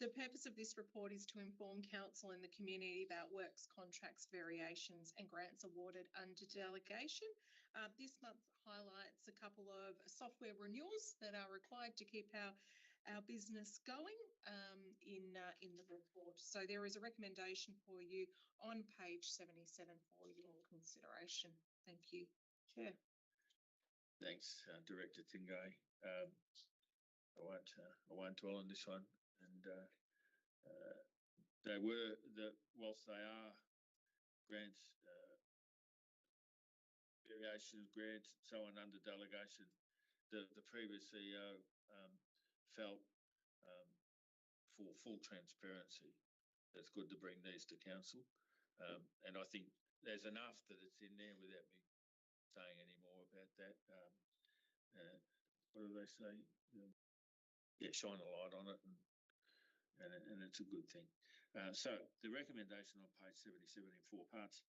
The purpose of this report is to inform council and the community about works, contracts, variations and grants awarded under delegation. This month highlights a couple of software renewals that are required to keep our business going in the report. So there is a recommendation for you on page 77 for your consideration. Thank you, Chair. Thanks, Director Tingay. I won't dwell on this one. And whilst they are grants, variations, grants, and so on under delegation, the previous CEO felt for full transparency, it's good to bring these to council. And I think there's enough that it's in there without me saying any more about that. What do they say? Yeah, shine a light on it, and it's a good thing. So the recommendation on page 77 in 4 parts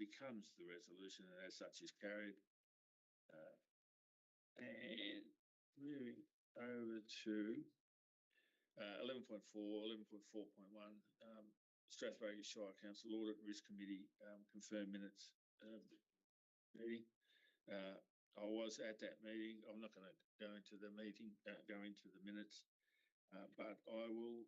becomes the resolution, and as such is carried. And moving over to 11.4, 11.4.1, Strathbogie Shire Council Audit Risk Committee confirmed minutes meeting. I was at that meeting. I'm not going to go into the meeting, go into the minutes, but I will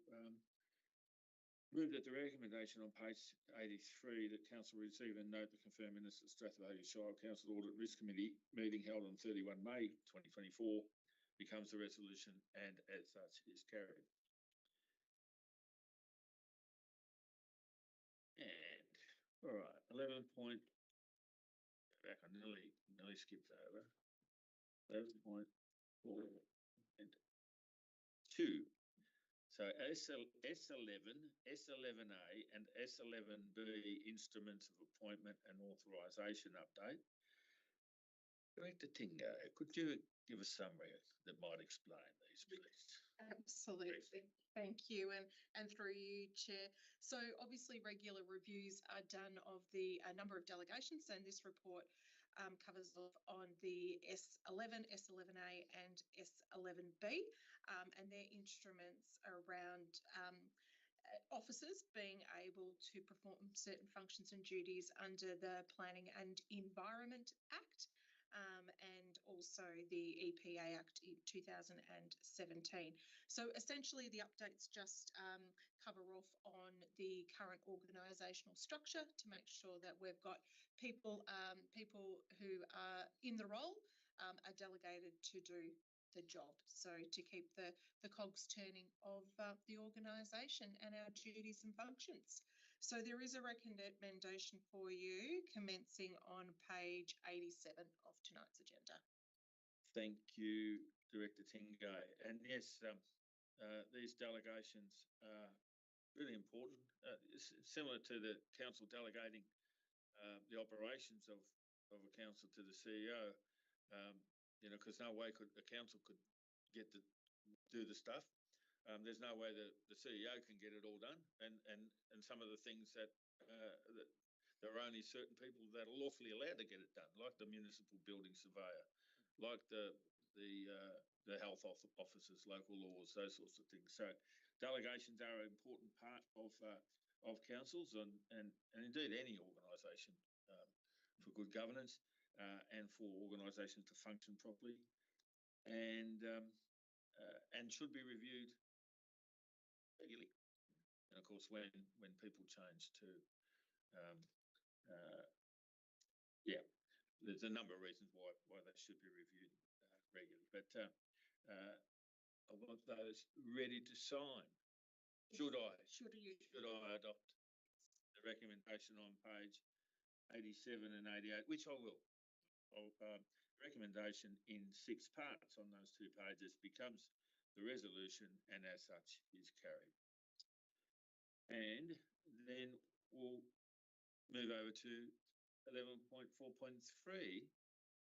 move that the recommendation on page 83 that council receive and note the confirmed minutes of Strathbogie Shire Council Audit Risk Committee meeting held on 31 May 2024 becomes the resolution and as such is carried. And all right, 11 point. Back, I nearly skipped over. 11.4 and 2. So S11, S11A and S11B instruments of appointment and authorisation update. Director Tingay, could you give a summary that might explain these, please? Absolutely. Thank you. And through you, Chair. So obviously regular reviews are done of the number of delegations, and this report covers off on the S11, S11A and S11B and their instruments around officers being able to perform certain functions and duties under the Planning and Environment Act. And also the EPA Act in 2017. So essentially the updates just cover off on the current organisational structure to make sure that we've got people who are in the role are delegated to do the job. So to keep the cogs turning of the organisation and our duties and functions. So there is a recommendation for you commencing on page 87 of tonight's agenda. Thank you, Director Tingay. And yes, these delegations are really important. It's similar to the council delegating the operations of a council to the CEO. Because no way a council could get to do the stuff. There's no way that the CEO can get it all done, and some of the things that there are only certain people that are lawfully allowed to get it done, like the municipal building surveyor, like the health officers, local laws, those sorts of things. So delegations are an important part of councils and indeed any organisation for good governance and for organisations to function properly, and should be reviewed regularly. And of course, when people change too, there's a number of reasons why they should be reviewed regularly. But I want those ready to sign. Should I adopt the recommendation on page 87 and 88, which I will. Recommendation in 6 parts on those 2 pages becomes the resolution and as such is carried. And then we'll move over to 11.4.3,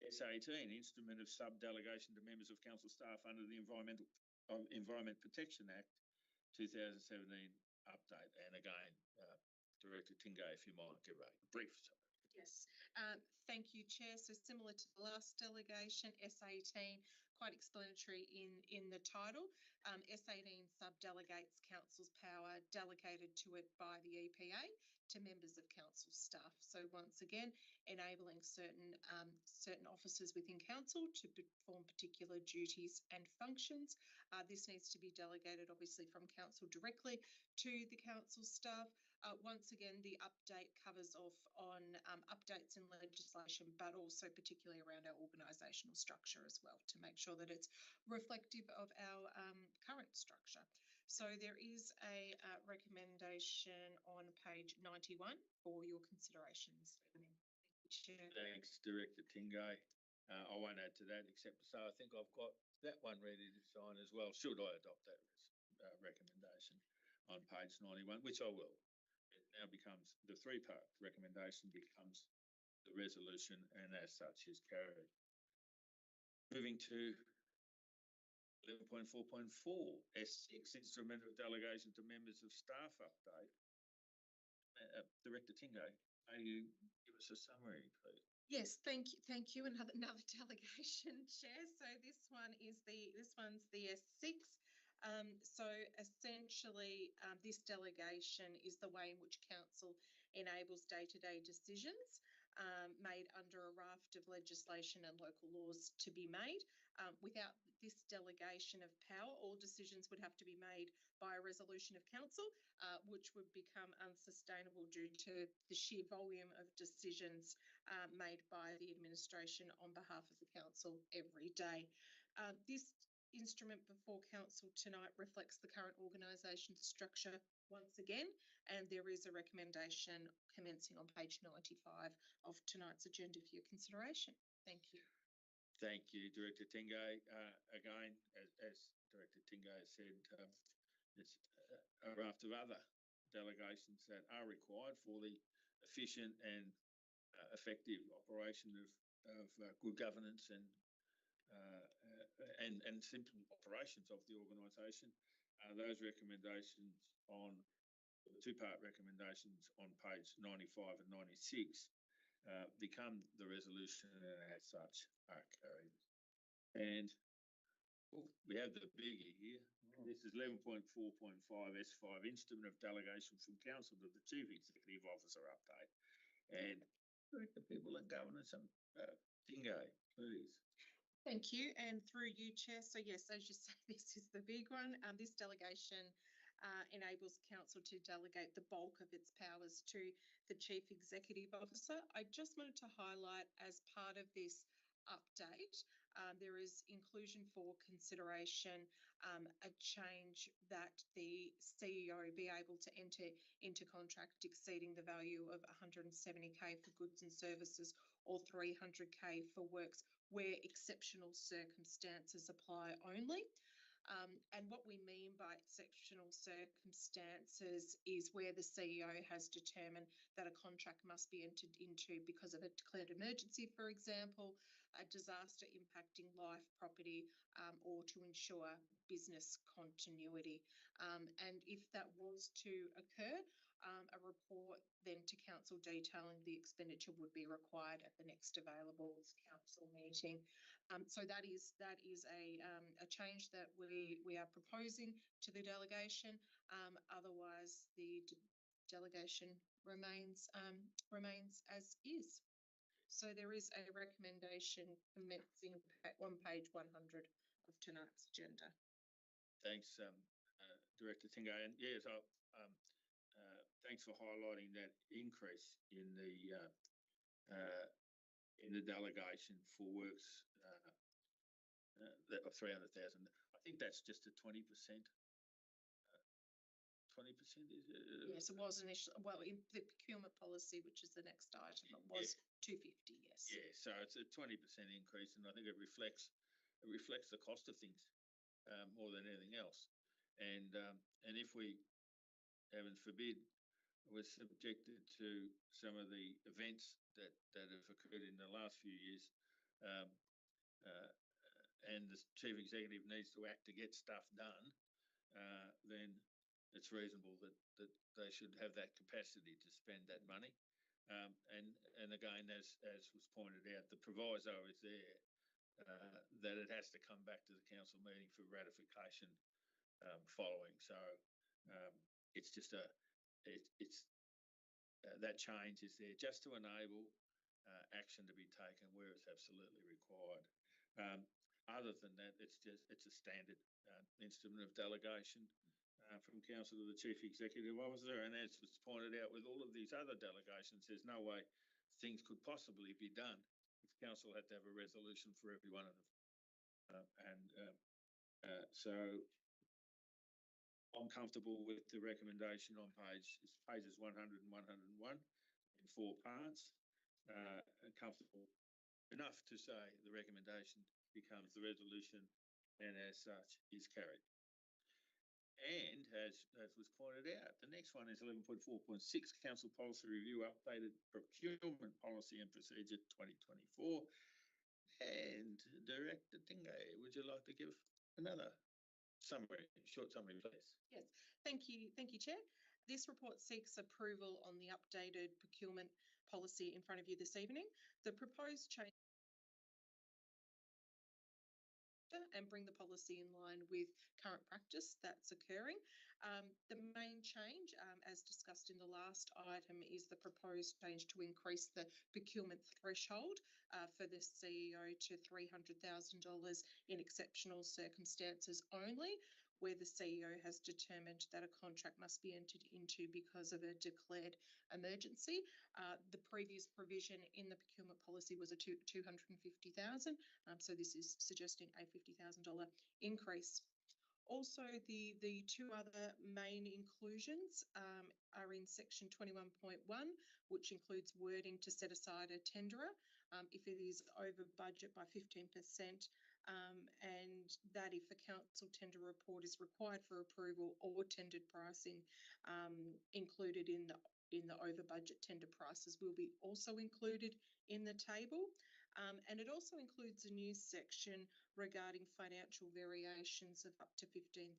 S18, Instrument of Sub-Delegation to Members of Council Staff under the Environment Protection Act 2017 update. And again, Director Tingay, if you might give a brief summary. Yes, thank you, Chair. So similar to the last delegation, S18, quite explanatory in the title. S18 sub-delegates council's power delegated to it by the EPA to members of council staff. So once again, enabling certain officers within council to perform particular duties and functions. This needs to be delegated obviously from council directly to the council staff. Once again, the update covers off on updates in legislation, but also particularly around our organisational structure as well, to make sure that it's reflective of our current structure. So there is a recommendation on page 91 for your considerations. Chair. Thanks, Director Tingay. I won't add to that except to say I think I've got that one ready to sign as well. Should I adopt that recommendation on page 91, which I will. It now becomes the three-part recommendation becomes the resolution, and as such is carried. Moving to 11.4.4 S6 instrument of delegation to members of staff update. Director Tingay, may you give us a summary, please? Yes, thank you. Another delegation, Chair. So this one's the S6. So essentially, this delegation is the way in which council enables day-to-day decisions made under a raft of legislation and local laws to be made. Without this delegation of power, all decisions would have to be made by a resolution of council, which would become unsustainable due to the sheer volume of decisions made by the administration on behalf of the council every day. This instrument before council tonight reflects the current organisation structure once again, and there is a recommendation commencing on page 95 of tonight's agenda for your consideration. Thank you. Thank you, Director Tingay. Again, as Director Tingay said, it's a raft of other delegations that are required for the efficient and effective operation of good governance and simple operations of the organisation. Those recommendations on the two-part recommendations on page 95 and 96 become the resolution, and as such are carried. And we have the biggie here. This is 11.4.5 S5 instrument of delegation from council to the chief executive officer update. And Director People and Governance, Tingay, please. Thank you, and through you, Chair. So yes, as you say, this is the big one. This delegation enables council to delegate the bulk of its powers to the Chief Executive Officer. I just wanted to highlight, as part of this update, there is inclusion for consideration a change that the CEO be able to enter into contract exceeding the value of 170k for goods and services or 300k for works where exceptional circumstances apply only. And what we mean by exceptional circumstances is where the CEO has determined that a contract must be entered into because of a declared emergency, for example, a disaster impacting life, property, or to ensure business continuity. And if that was to occur, a report then to council detailing the expenditure would be required at the next available council meeting. So that is a change that we are proposing to the delegation. Otherwise, the delegation remains as is. So there is a recommendation commencing on page 100 of tonight's agenda. Thanks, Director Tingay. And yes, thanks for highlighting that increase in the delegation for works of 300,000. I think that's just a 20%. 20% is it? Yes, it was initially. Well, in the procurement policy, which is the next item, it was 250. Yes. Yeah, so it's a 20% increase, and I think it reflects the cost of things more than anything else. And if we, heaven forbid, were subjected to some of the events that have occurred in the last few years, and the chief executive needs to act to get stuff done, then it's reasonable that they should have that capacity to spend that money. And again, as was pointed out, the proviso is there that it has to come back to the council meeting for ratification following. So it's just that change is there just to enable action to be taken where it's absolutely required. Other than that, it's a standard instrument of delegation from council to the chief executive officer, and as was pointed out with all of these other delegations, there's no way things could possibly be done if council had to have a resolution for every one of them. So I'm comfortable with the recommendation on pages 100 and 101 in 4 parts. And comfortable enough to say the recommendation becomes the resolution and as such is carried. And as was pointed out, the next one is 11.4.6 Council Policy Review Updated Procurement Policy and Procedure 2024. And Director Tingay, would you like to give another short summary, please? Yes, thank you, Chair. This report seeks approval on the updated procurement policy in front of you this evening. The proposed change and bring the policy in line with current practice that's occurring. The main change, as discussed in the last item, is the proposed change to increase the procurement threshold for the CEO to $300,000 in exceptional circumstances only, where the CEO has determined that a contract must be entered into because of a declared emergency. The previous provision in the procurement policy was a $250,000, so this is suggesting a $50,000 increase. Also, the 2 other main inclusions are in section 21.1, which includes wording to set aside a tenderer if it is over budget by 15%, and that if a council tender report is required for approval or tendered pricing included in the over budget tender prices will be also included in the table. And it also includes a new section regarding financial variations of up to $15,000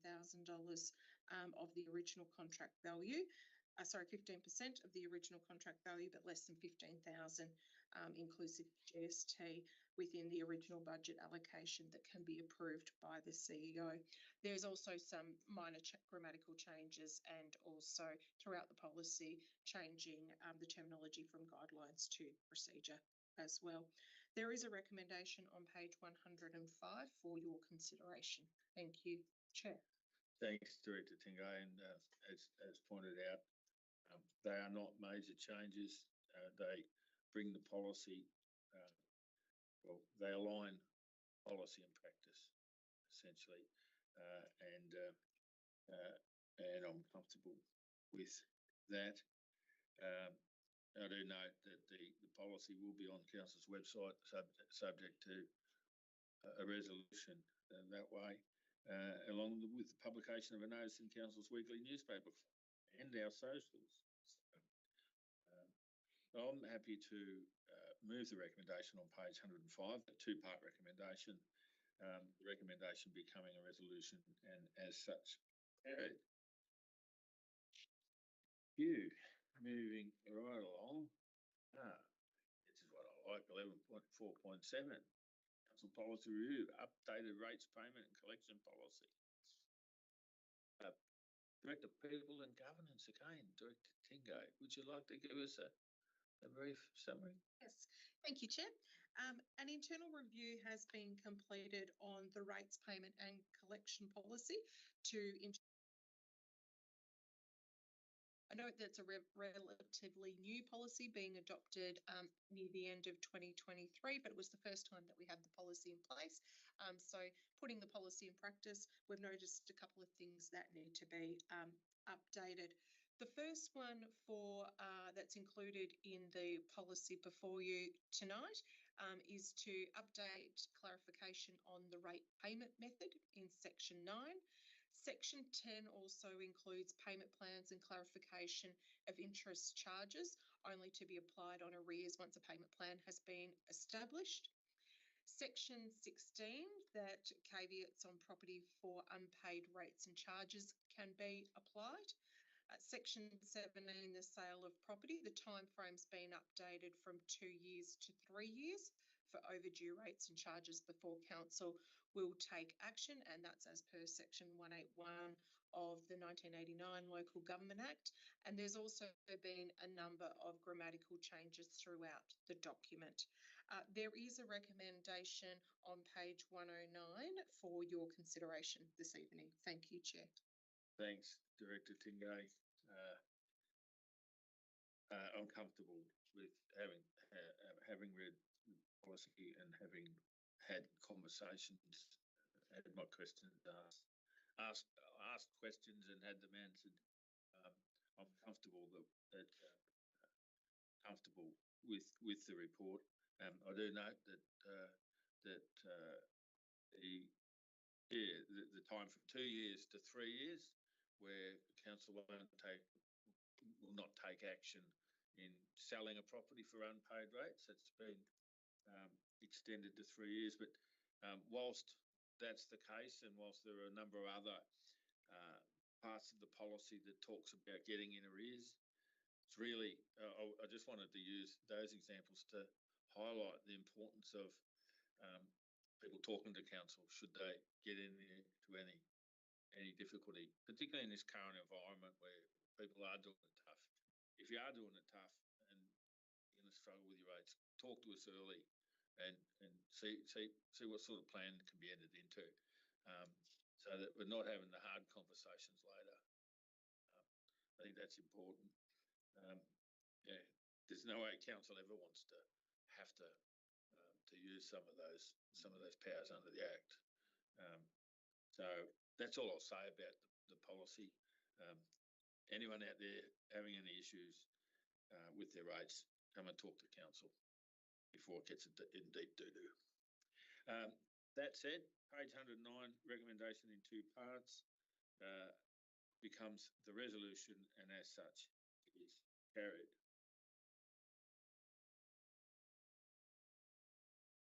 of the original contract value. 15% of the original contract value, but less than 15,000 inclusive GST within the original budget allocation that can be approved by the CEO. There's also some minor grammatical changes and also throughout the policy changing the terminology from guidelines to procedure as well. There is a recommendation on page 105 for your consideration. Thank you, Chair. Thanks, Director Tingay, and as pointed out, they are not major changes. They bring the policy, they align policy and practice, essentially, and I'm comfortable with that. I do note that the policy will be on Council's website, subject to a resolution that way, along with the publication of a notice in Council's weekly newspaper and our socials. I'm happy to move the recommendation on page 105, a 2-part recommendation, the recommendation becoming a resolution and as such carried. Moving right along. This is what I like, 11.4.7. Council Policy Review, updated rates, payment and collection policy. Director People and Governance again, Director Tingay, would you like to give us a brief summary? Yes, thank you, Chair. An internal review has been completed on the rates, payment and collection policy to I know that's a relatively new policy being adopted near the end of 2023, but it was the first time that we had the policy in place. So putting the policy in practice, we've noticed a couple of things that need to be updated. The first one that's included in the policy before you tonight is to update clarification on the rate payment method in section 9. Section 10 also includes payment plans and clarification of interest charges, only to be applied on arrears once a payment plan has been established. Section 16, that caveats on property for unpaid rates and charges can be applied. Section 17, the sale of property, the time frame's been updated from 2 years to 3 years for overdue rates and charges before council will take action, and that's as per section 181 of the 1989 Local Government Act. And there's also been a number of grammatical changes throughout the document. There is a recommendation on page 109 for your consideration this evening. Thank you, Chair. Thanks, Director Tingay. I'm comfortable with having read the policy and having had conversations, had my questions asked questions and had them answered. I'm comfortable comfortable with the report. I do note that the time from 2 years to 3 years, where council will not take action in selling a property for unpaid rates. It's been extended to 3 years, but whilst that's the case, and whilst there are a number of other parts of the policy that talks about getting in arrears, it's really, I just wanted to use those examples to highlight the importance of people talking to council should they get into any difficulty, particularly in this current environment where people are doing it tough. If you are doing it tough and you're going to struggle with your rates, talk to us early and see what sort of plan can be entered into, so that we're not having the hard conversations later. I think that's important. Yeah, there's no way council ever wants to have to use some of those powers under the Act. So that's all I'll say about the policy. Anyone out there having any issues with their rates, come and talk to council before it gets in deep doo-doo. That said, page 109, recommendation in 2 parts, becomes the resolution, and as such is carried.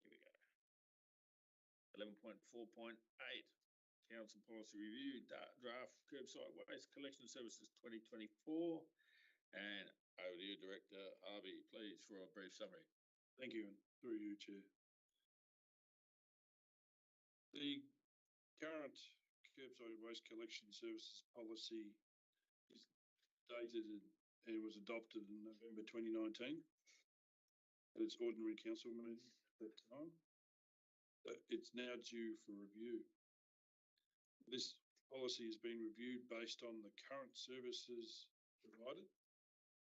Here we go. 11.4.8. Council Policy Review, draft curbside waste collection services 2024. And over to you, Director Harvey, please, for a brief summary. Thank you, and through you, Chair. The current curbside waste collection services policy is dated and was adopted in November 2019 at its ordinary council meeting at that time. It's now due for review. This policy has been reviewed based on the current services provided.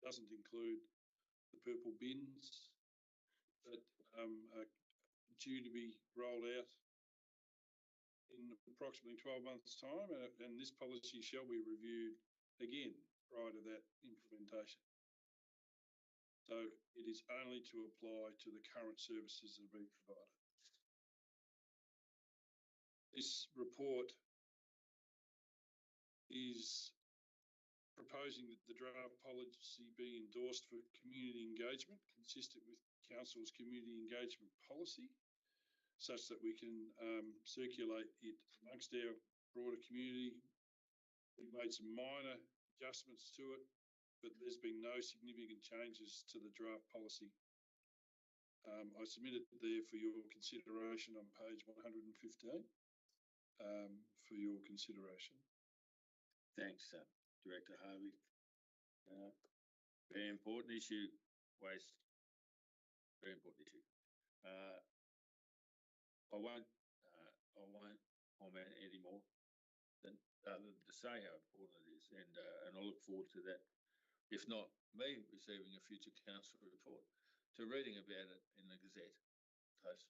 Doesn't include the purple bins that are due to be rolled out in approximately 12 months' time, and this policy shall be reviewed again prior to that implementation. So it is only to apply to the current services that are being provided. This report is proposing that the draft policy be endorsed for community engagement consistent with Council's community engagement policy, such that we can circulate it amongst our broader community. We've made some minor adjustments to it, but there's been no significant changes to the draft policy. I submitted there for your consideration on page 115 for your consideration. Thanks, Director Harvey. Very important issue, waste. Very important issue. I won't comment any more than to say how important it is, and I look forward to that. If not me receiving a future council report, to reading about it in the Gazette post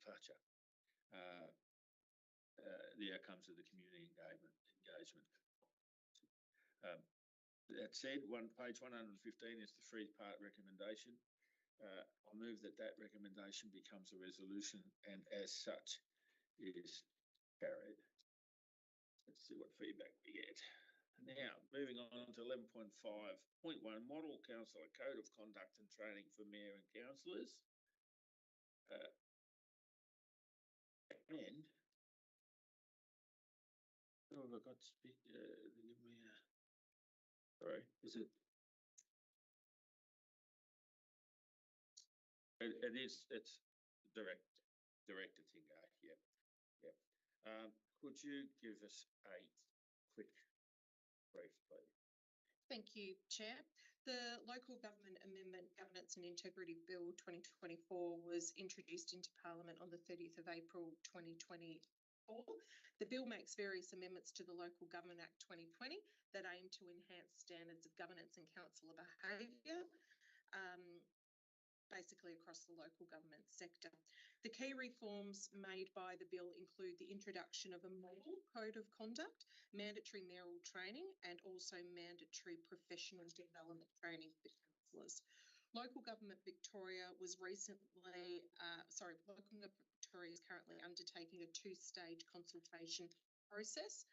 departure. The outcomes of the community engagement. That said, page 115 is the 3-part recommendation. I move that recommendation becomes a resolution, and as such is carried. Let's see what feedback we get. Now, moving on to 11.5.1, Model Councillor Code of Conduct and Training for Mayor and Councillors. And who have I got to speak? Give me sorry, is it? It's Director Tingo, yeah. Could you give us a quick brief, please? Thank you, Chair. The Local Government Amendment Governance and Integrity Bill 2024 was introduced into Parliament on the 30th of April 2024. The bill makes various amendments to the Local Government Act 2020 that aim to enhance standards of governance and councillor behaviour, basically across the local government sector. The key reforms made by the bill include the introduction of a model code of conduct, mandatory mayoral training, and also mandatory professional development training for councillors. Local Government Victoria was recently, Local Government Victoria is currently undertaking a two-stage consultation process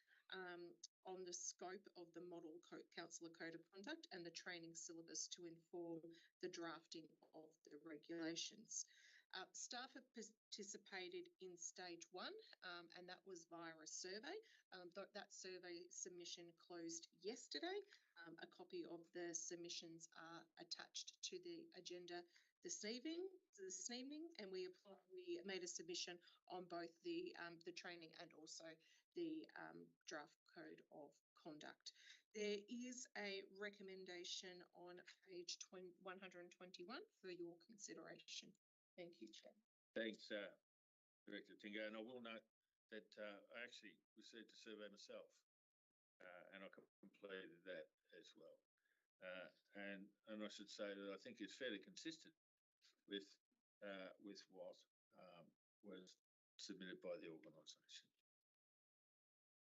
on the scope of the model councillor code of conduct and the training syllabus to inform the drafting of the regulations. Staff have participated in stage one, and that was via a survey. That survey submission closed yesterday. A copy of the submissions are attached to the agenda this evening, and we made a submission on both the training and also the draft code of conduct. There is a recommendation on page 121 for your consideration. Thank you, Chair. Thanks, Director Tingo. And I will note that I actually received a survey myself, and I completed that as well. And I should say that I think it's fairly consistent with what was submitted by the organisation,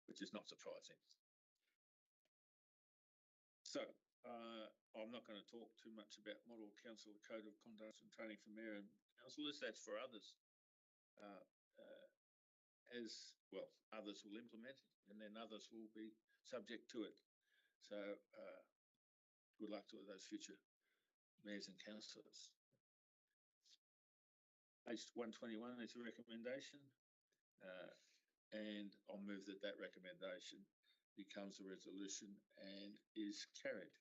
which is not surprising. So I'm not going to talk too much about Model Council Code of Conduct and Training for Mayor and Councillors. That's for others. As well, others will implement it, and then others will be subject to it. So good luck to those future mayors and councillors. Page 121 is a recommendation, and I'll move that recommendation becomes a resolution and is carried.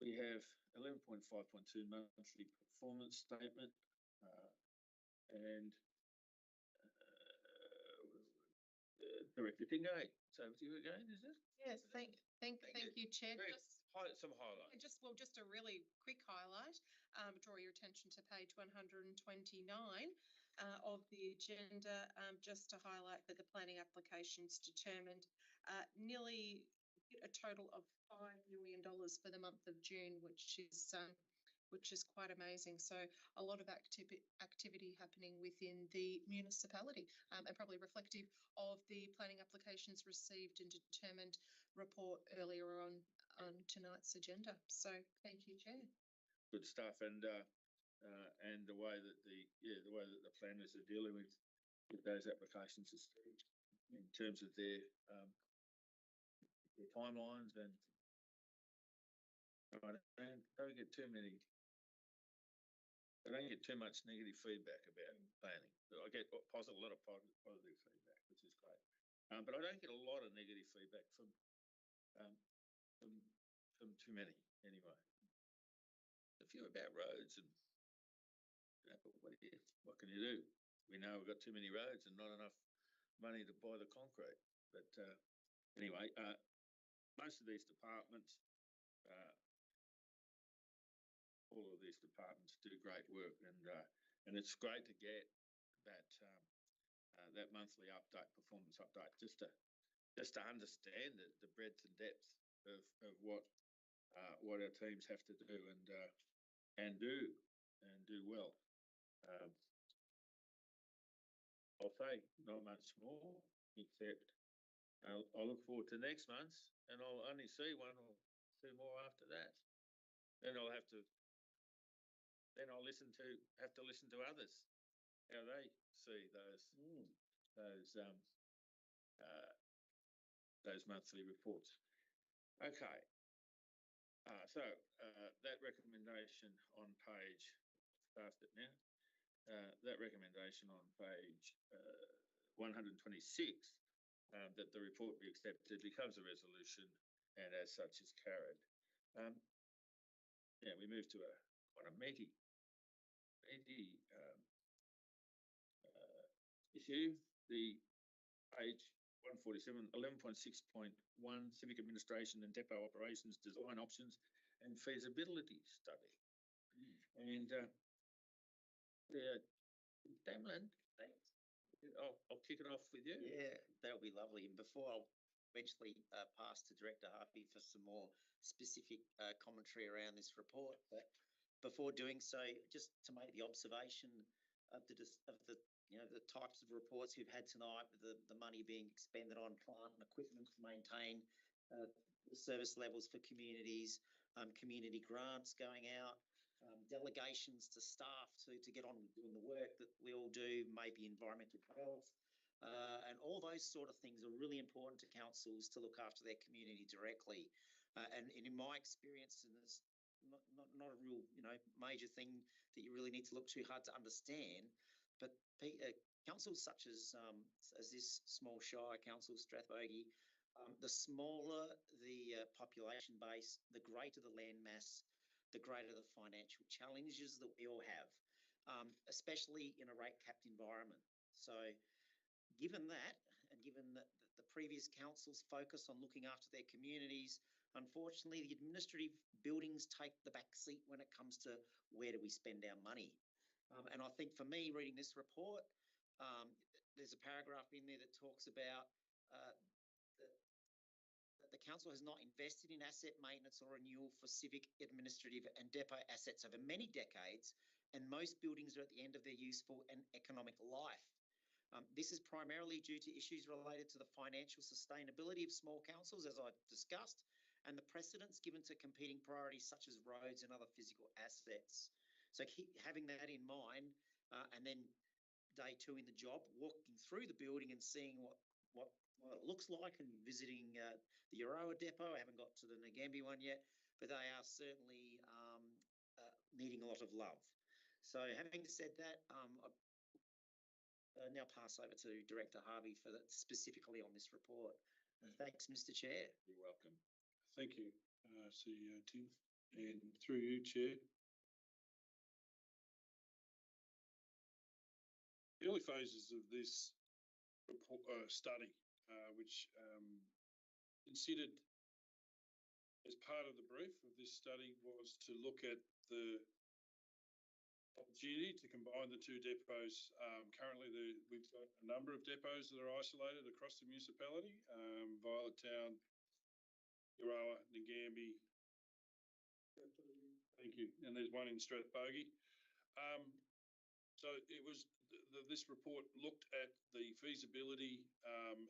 We have 11.5.2 monthly performance statement, and Director Tingo, it's over to you again, is it? Yes, thank you, Chair. Some highlights. Just a really quick highlight. Draw your attention to page 129 of the agenda, just to highlight that the planning applications determined nearly a total of $5 million for the month of June, which is quite amazing. So a lot of activity happening within the municipality, and probably reflective of the planning applications received and determined report earlier on tonight's agenda. So thank you, Chair. Good stuff, and the way that the planners are dealing with those applications is in terms of their timelines, and don't get too much negative feedback about planning. I get a lot of positive feedback, which is great, but I don't get a lot of negative feedback from too many anyway. A few about roads, and what can you do? We know we've got too many roads and not enough money to buy the concrete. But anyway, most of these departments, all of these departments do great work, and it's great to get that monthly update, performance update, just to understand the breadth and depth of what our teams have to do and do well. I'll say not much more, except I'll look forward to next month, and I'll only see one or two more after that. Then I'll have to listen to others, how they see those monthly reports. Okay. So that recommendation on page, past it now, that recommendation on page 126, that the report be accepted, becomes a resolution, and as such is carried. Yeah, we move to quite a meaty issue. The page 147, 11.6.1, Civic Administration and Depot Operations Design Options and Feasibility Study. And Damlin, thanks. I'll kick it off with you. Yeah, that'll be lovely. And before I'll eventually pass to Director Harvey for some more specific commentary around this report, but before doing so, just to make the observation of the the types of reports we've had tonight, with the money being expended on plant and equipment to maintain the service levels for communities, community grants going out, delegations to staff to get on with doing the work that we all do, maybe environmental health, and all those sort of things are really important to councils to look after their community directly. And in my experience, and it's not a real major thing that you really need to look too hard to understand, but councils such as this small shire council, Strathbogie, the smaller the population base, the greater the land mass, the greater the financial challenges that we all have, especially in a rate-capped environment. So given that, and given that the previous council's focus on looking after their communities, unfortunately, the administrative buildings take the back seat when it comes to where do we spend our money. And I think for me, reading this report, there's a paragraph in there that talks about that the council has not invested in asset maintenance or renewal for civic, administrative and depot assets over many decades, and most buildings are at the end of their useful and economic life. This is primarily due to issues related to the financial sustainability of small councils, as I've discussed, and the precedence given to competing priorities such as roads and other physical assets. So having that in mind, and then day two in the job, walking through the building and seeing what it looks like, and visiting the Euroa depot. I haven't got to the Ngambie one yet, but they are certainly needing a lot of love. So having said that, now pass over to Director Harvey for that specifically on this report. Thanks, Mr. Chair. You're welcome. Thank you, CEO Tim, and through you, Chair. The early phases of this report, study, which considered as part of the brief of this study, was to look at the opportunity to combine the two depots. Currently, we've got a number of depots that are isolated across the municipality, Violet Town, Euroa, Ngambie. Thank you. And there's one in Strathbogie. So it was this report looked at the feasibility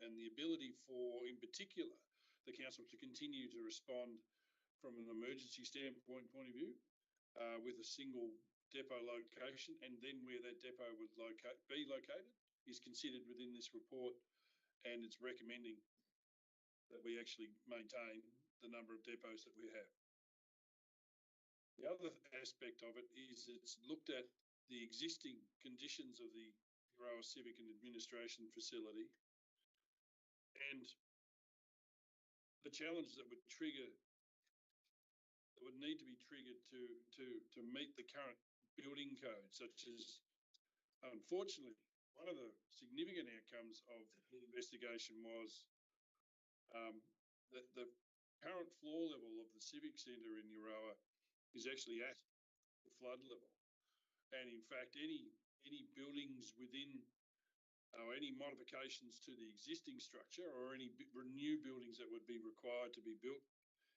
and the ability for, in particular, the council to continue to respond from an emergency standpoint point of view with a single depot location, and then where that depot would be located is considered within this report, and it's recommending that we actually maintain the number of depots that we have. The other aspect of it is it's looked at the existing conditions of the Euroa Civic and Administration facility and the challenge that would need to be triggered to meet the current building code, such as, unfortunately, one of the significant outcomes of the investigation was that the current floor level of the Civic Centre in Euroa is actually at the flood level. And in fact, any buildings within or any modifications to the existing structure or any new buildings that would be required to be built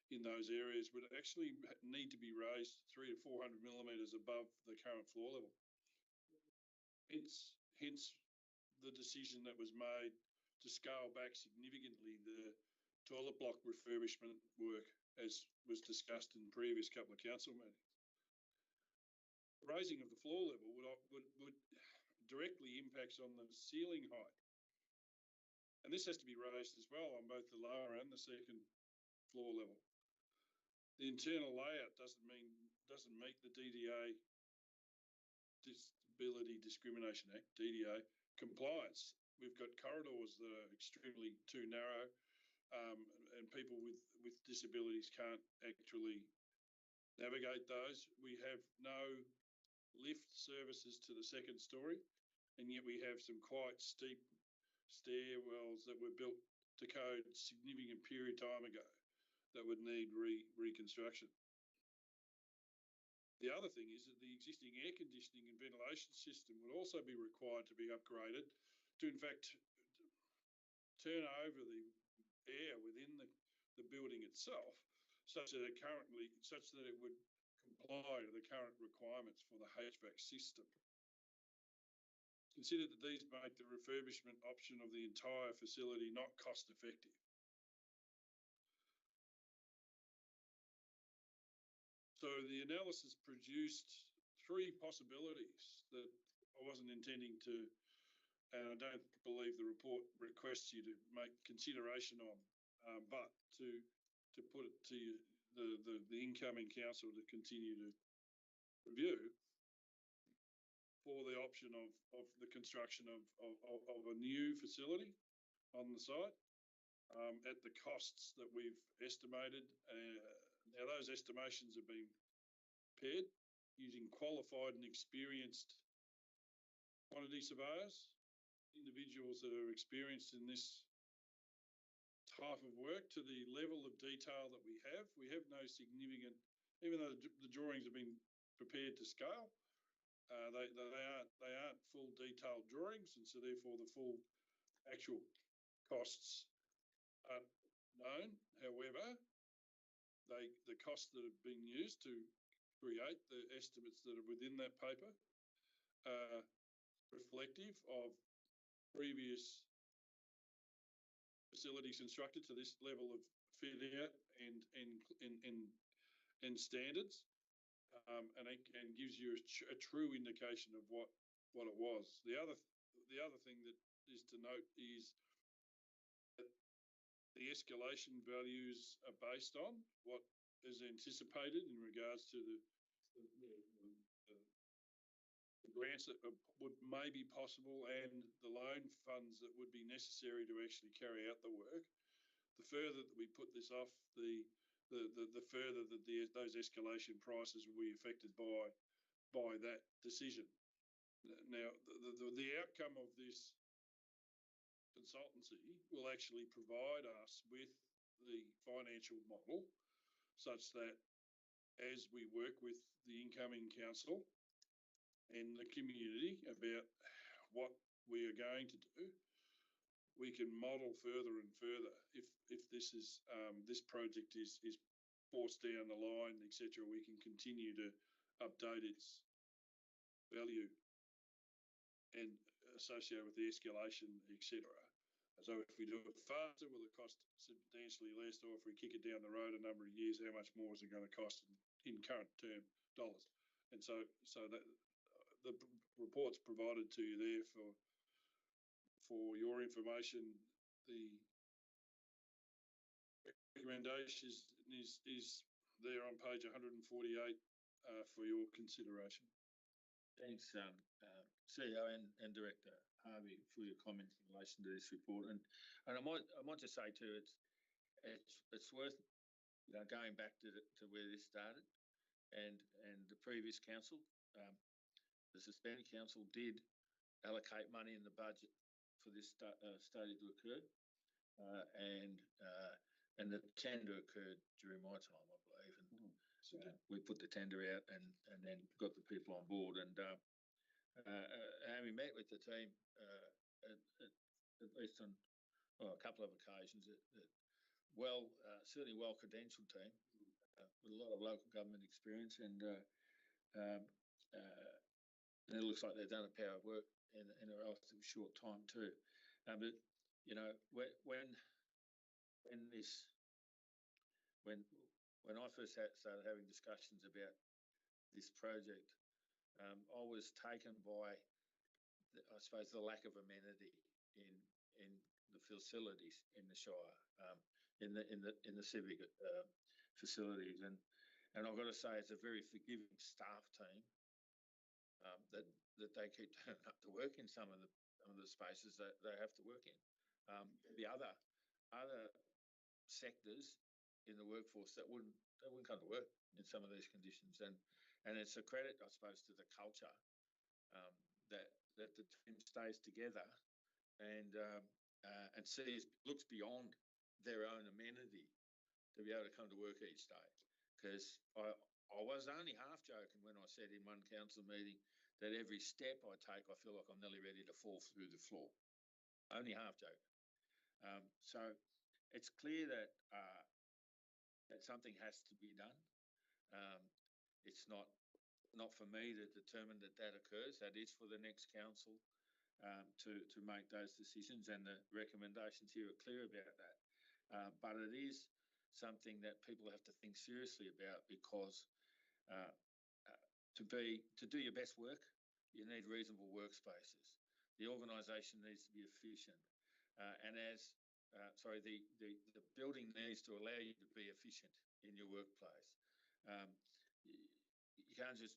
in those areas would actually need to be raised 300 to 400 millimetres above the current floor level. Hence the decision that was made to scale back significantly the toilet block refurbishment work, as was discussed in the previous couple of council meetings. Raising of the floor level would directly impacts on the ceiling height. And this has to be raised as well on both the lower and the second floor level. The internal layout doesn't meet the DDA, Disability Discrimination Act, DDA, compliance. We've got corridors that are extremely too narrow, and people with disabilities can't actually navigate those. We have no lift services to the second story, and yet we have some quite steep stairwells that were built to code a significant period of time ago that would need reconstruction. The other thing is that the existing air conditioning and ventilation system would also be required to be upgraded to, in fact, turn over the air within the building itself, such that it would comply to the current requirements for the HVAC system. Consider that these make the refurbishment option of the entire facility not cost effective. So the analysis produced three possibilities that I wasn't intending to, and I don't believe the report requests you to make consideration on, but to put it to the incoming council to continue to review for the option of the construction of a new facility on the site at the costs that we've estimated. Now those estimations have been prepared using qualified and experienced quantity surveyors, individuals that are experienced in this type of work to the level of detail that we have. We have no significant, even though the drawings have been prepared to scale, they aren't full detailed drawings, and so therefore the full actual costs aren't known. However, the costs that have been used to create the estimates that are within that paper are reflective of previous facilities constructed to this level of fit out and standards, and gives you a true indication of what it was. The other thing that is to note is that the escalation values are based on what is anticipated in regards to the grants that may be possible and the loan funds that would be necessary to actually carry out the work. The further that we put this off, the further that those escalation prices will be affected by that decision. Now, the outcome of this consultancy will actually provide us with the financial model such that as we work with the incoming council and the community about what we are going to do, we can model further and further if this is this project is forced down the line, etc. We can continue to update its value and associated with the escalation, etc. So if we do it faster, will it cost substantially less? Or if we kick it down the road a number of years, how much more is it going to cost in current term dollars? And so that the report's provided to you there for your information. The recommendation is there on page 148 for your consideration. Thanks, CEO and Director Harvey, for your comments in relation to this report. And I might just say too, it's worth going back to where this started, and the previous council, the suspended council, did allocate money in the budget for this study to occur, and the tender occurred during my time, I believe, and we put the tender out and then got the people on board. And having met with the team at least on a couple of occasions, certainly well credentialed team with a lot of local government experience, and it looks like they've done a power of work in a relatively short time too. But when I first started having discussions about this project, I was taken by, I suppose, the lack of amenity in the facilities in the Shire, in the civic facilities, and I've got to say it's a very forgiving staff team that they keep turning up to work in some of the spaces that they have to work in. The other sectors in the workforce that wouldn't come to work in some of these conditions, and it's a credit, I suppose, to the culture that the team stays together and looks beyond their own amenity to be able to come to work each day. Because I was only half joking when I said in one council meeting that every step I take, I feel like I'm nearly ready to fall through the floor. Only half joking. So it's clear that something has to be done. It's not for me to determine that occurs. That is for the next council to make those decisions, and the recommendations here are clear about that. But it is something that people have to think seriously about, because to do your best work, you need reasonable workspaces. The organisation needs to be efficient, and the building needs to allow you to be efficient in your workplace. You can't just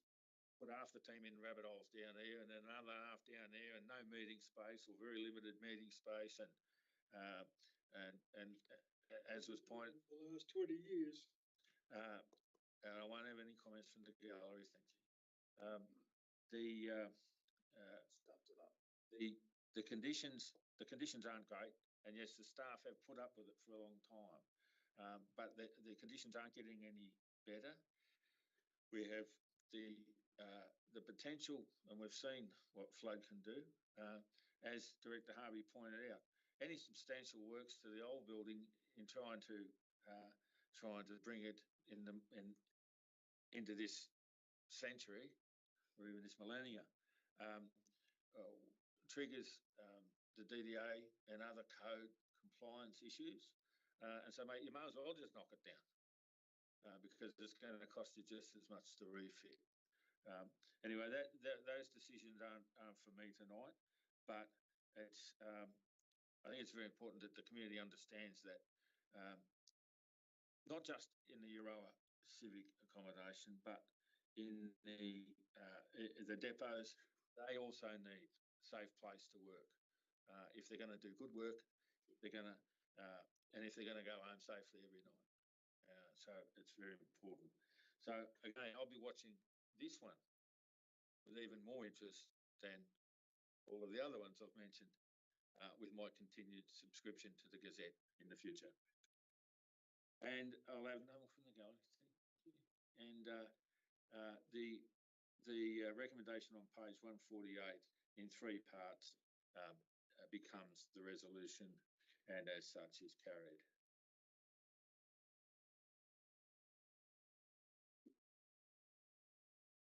put half the team in rabbit holes down here and then another half down there, and no meeting space or very limited meeting space, and as was pointed, For the last 20 years. and I won't have any comments from the gallery. Thank you. The conditions aren't great, and yes, the staff have put up with it for a long time, but the conditions aren't getting any better. We have the potential, and we've seen what flood can do. As Director Harvey pointed out, any substantial works to the old building in trying to bring it into this century or even this millennia triggers the DDA and other code compliance issues, and so mate, you might as well just knock it down because it's going to cost you just as much to refit. Anyway, those decisions aren't for me tonight, but it's I think it's very important that the community understands that not just in the Euroa civic accommodation, but in the depots, they also need a safe place to work. If they're going to do good work, if they're going to go home safely every night. So it's very important. So again, I'll be watching this one with even more interest than all of the other ones I've mentioned, with my continued subscription to the Gazette in the future. And I'll have no more from the gallery. And the recommendation on page 148 in 3 parts becomes the resolution, and as such is carried.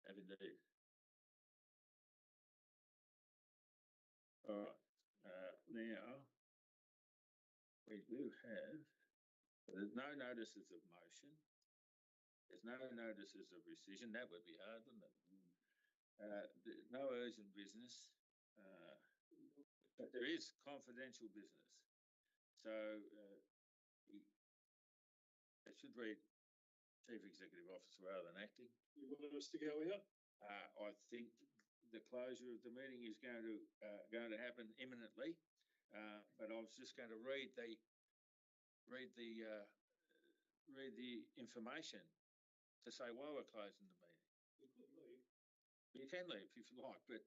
Have indeed. All right. Now we do have. There's no notices of motion. There's no notices of rescission. That would be hard, wouldn't it? No urgent business, but there is confidential business. So it should read Chief Executive Officer rather than acting. You want us to go out? I think the closure of the meeting is going to happen imminently, but I was just going to read the information to say why we're closing the meeting. You could leave. You can leave if you like, but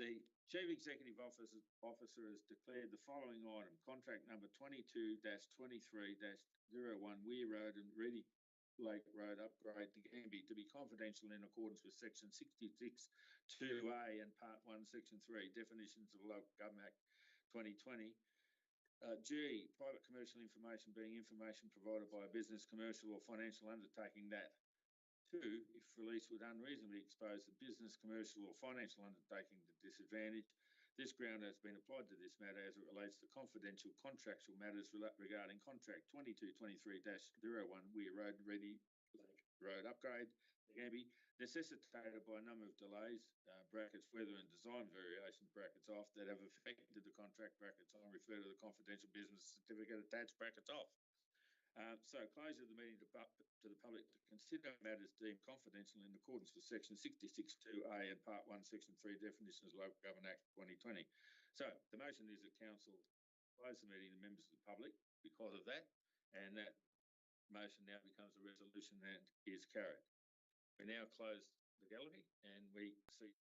the Chief Executive Officer has declared the following item: contract number 22-23-01 Weir Road and Reedy Lake Road upgrade to Gambie to be confidential in accordance with Section 66(2)(a) and Part 1, Section 3, definitions of the Local Government Act 2020. G, private commercial information being information provided by a business, commercial or financial undertaking that, 2, if released would unreasonably expose the business, commercial or financial undertaking to disadvantage. This ground has been applied to this matter as it relates to confidential contractual matters regarding contract 22-23-01 Weir Road, Reedy Lake Road upgrade to Gambie, necessitated by a number of delays, brackets, weather and design variations, brackets off, that have affected the contract, brackets on, refer to the confidential business certificate attached, brackets off. So closure of the meeting to the public to consider matters deemed confidential in accordance with Section 66(2)(a) and Part 1, Section 3, definitions of Local Government Act 2020. So the motion is that Council close the meeting to members of the public because of that, and that motion now becomes a resolution and is carried. We now close the gallery and we see.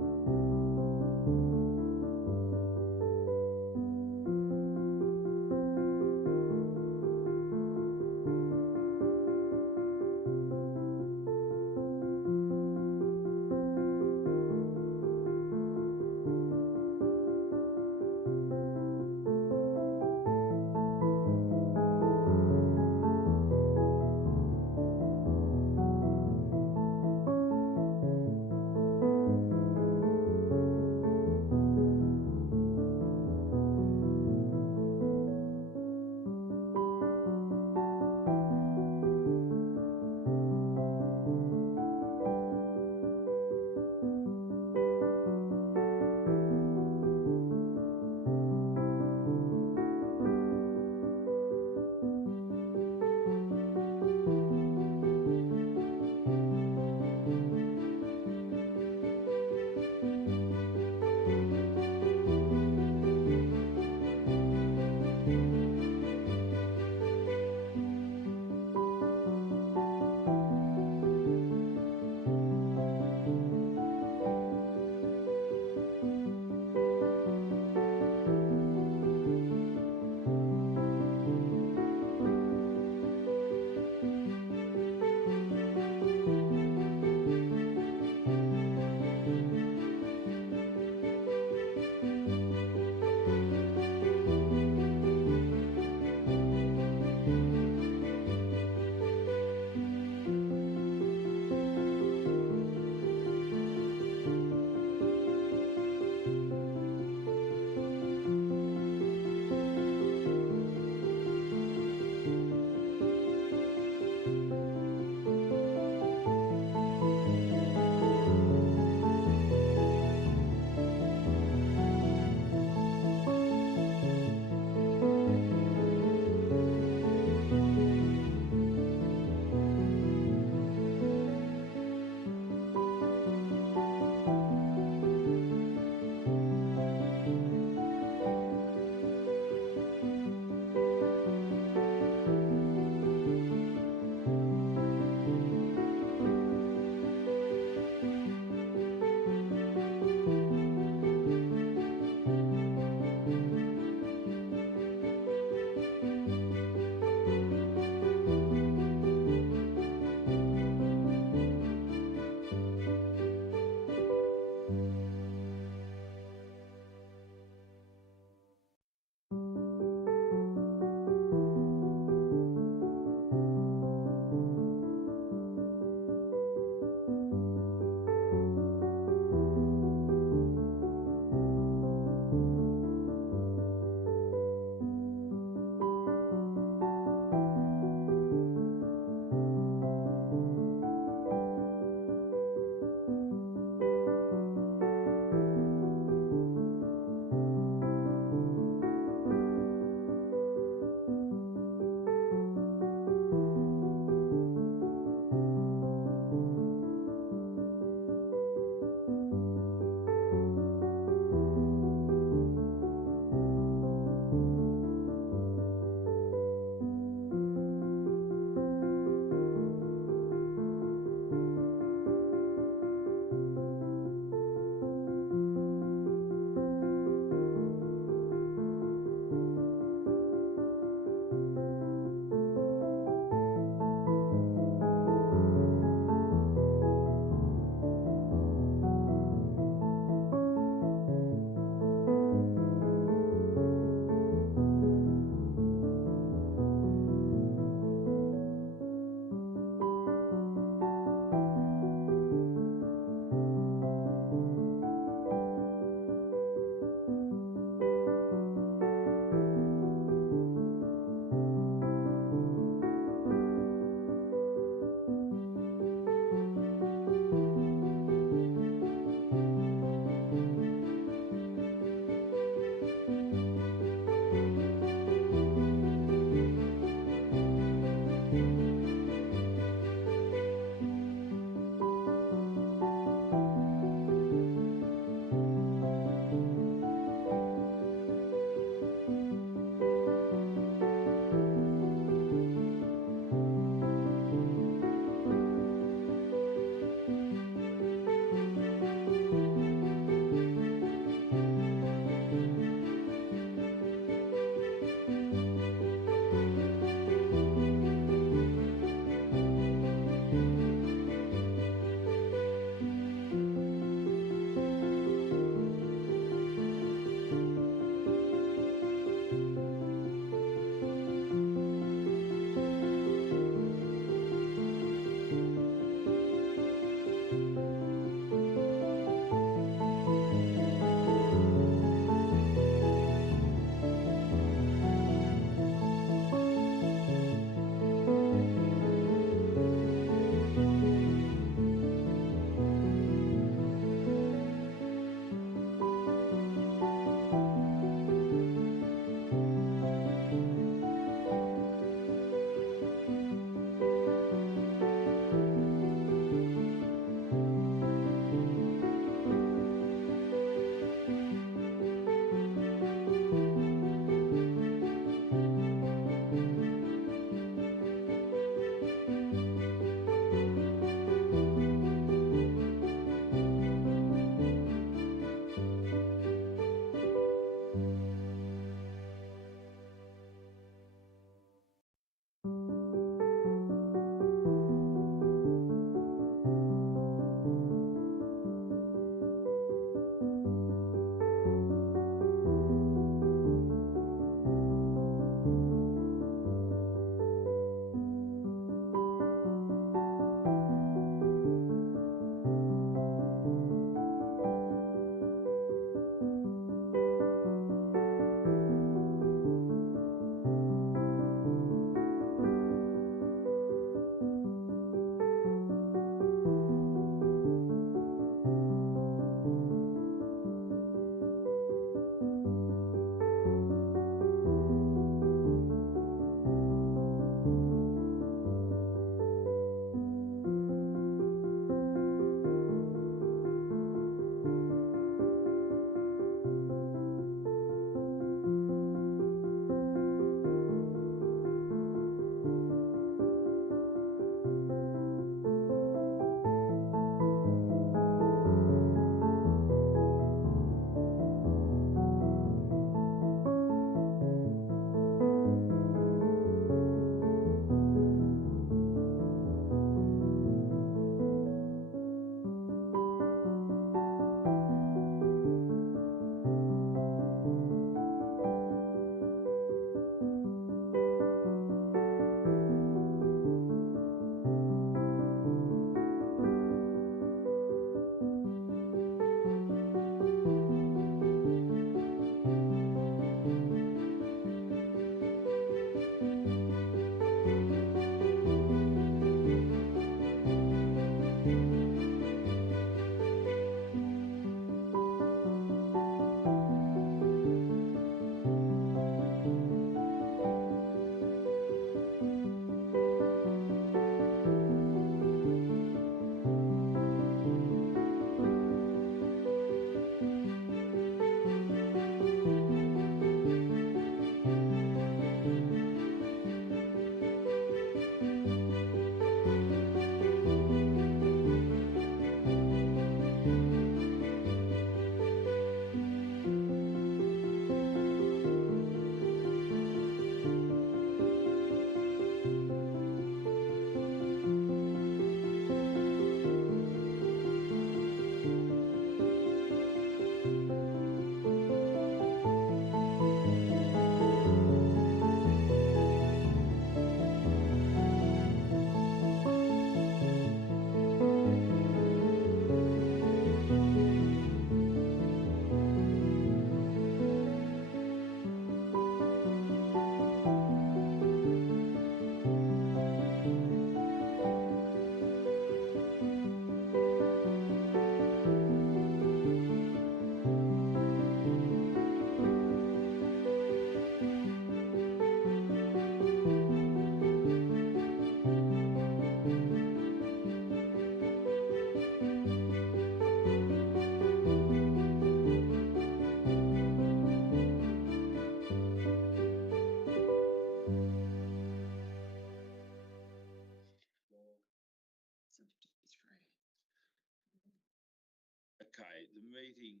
the meeting,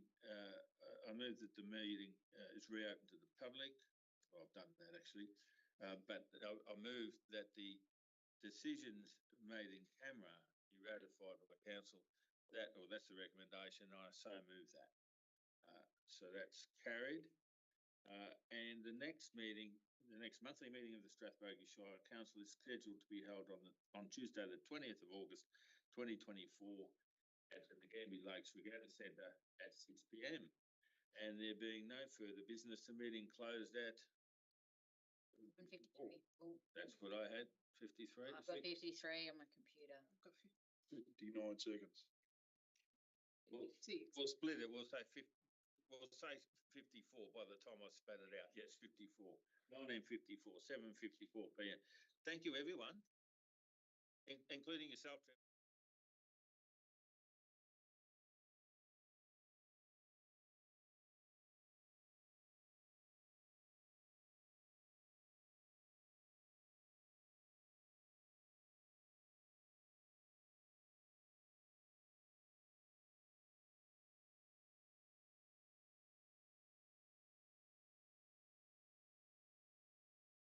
I move that the meeting is reopened to the public. Well, I've done that actually, but I move that the decisions made in camera be ratified by council. That's the recommendation. I so move that. So that's carried. And the next meeting, the next monthly meeting of the Strathbogie Shire Council is scheduled to be held on Tuesday, the 20th of August, 2024 at the Nagambie Lakes Regatta Centre at 6 p.m. And there being no further business, the meeting closed at 53. Oh, that's what I had, 53. I've got 53 on my computer. 59 seconds. We'll split it. We'll say 54 by the time I spat it out. Yes, 54. 1954, 7:54 p.m. Thank you, everyone, including yourself.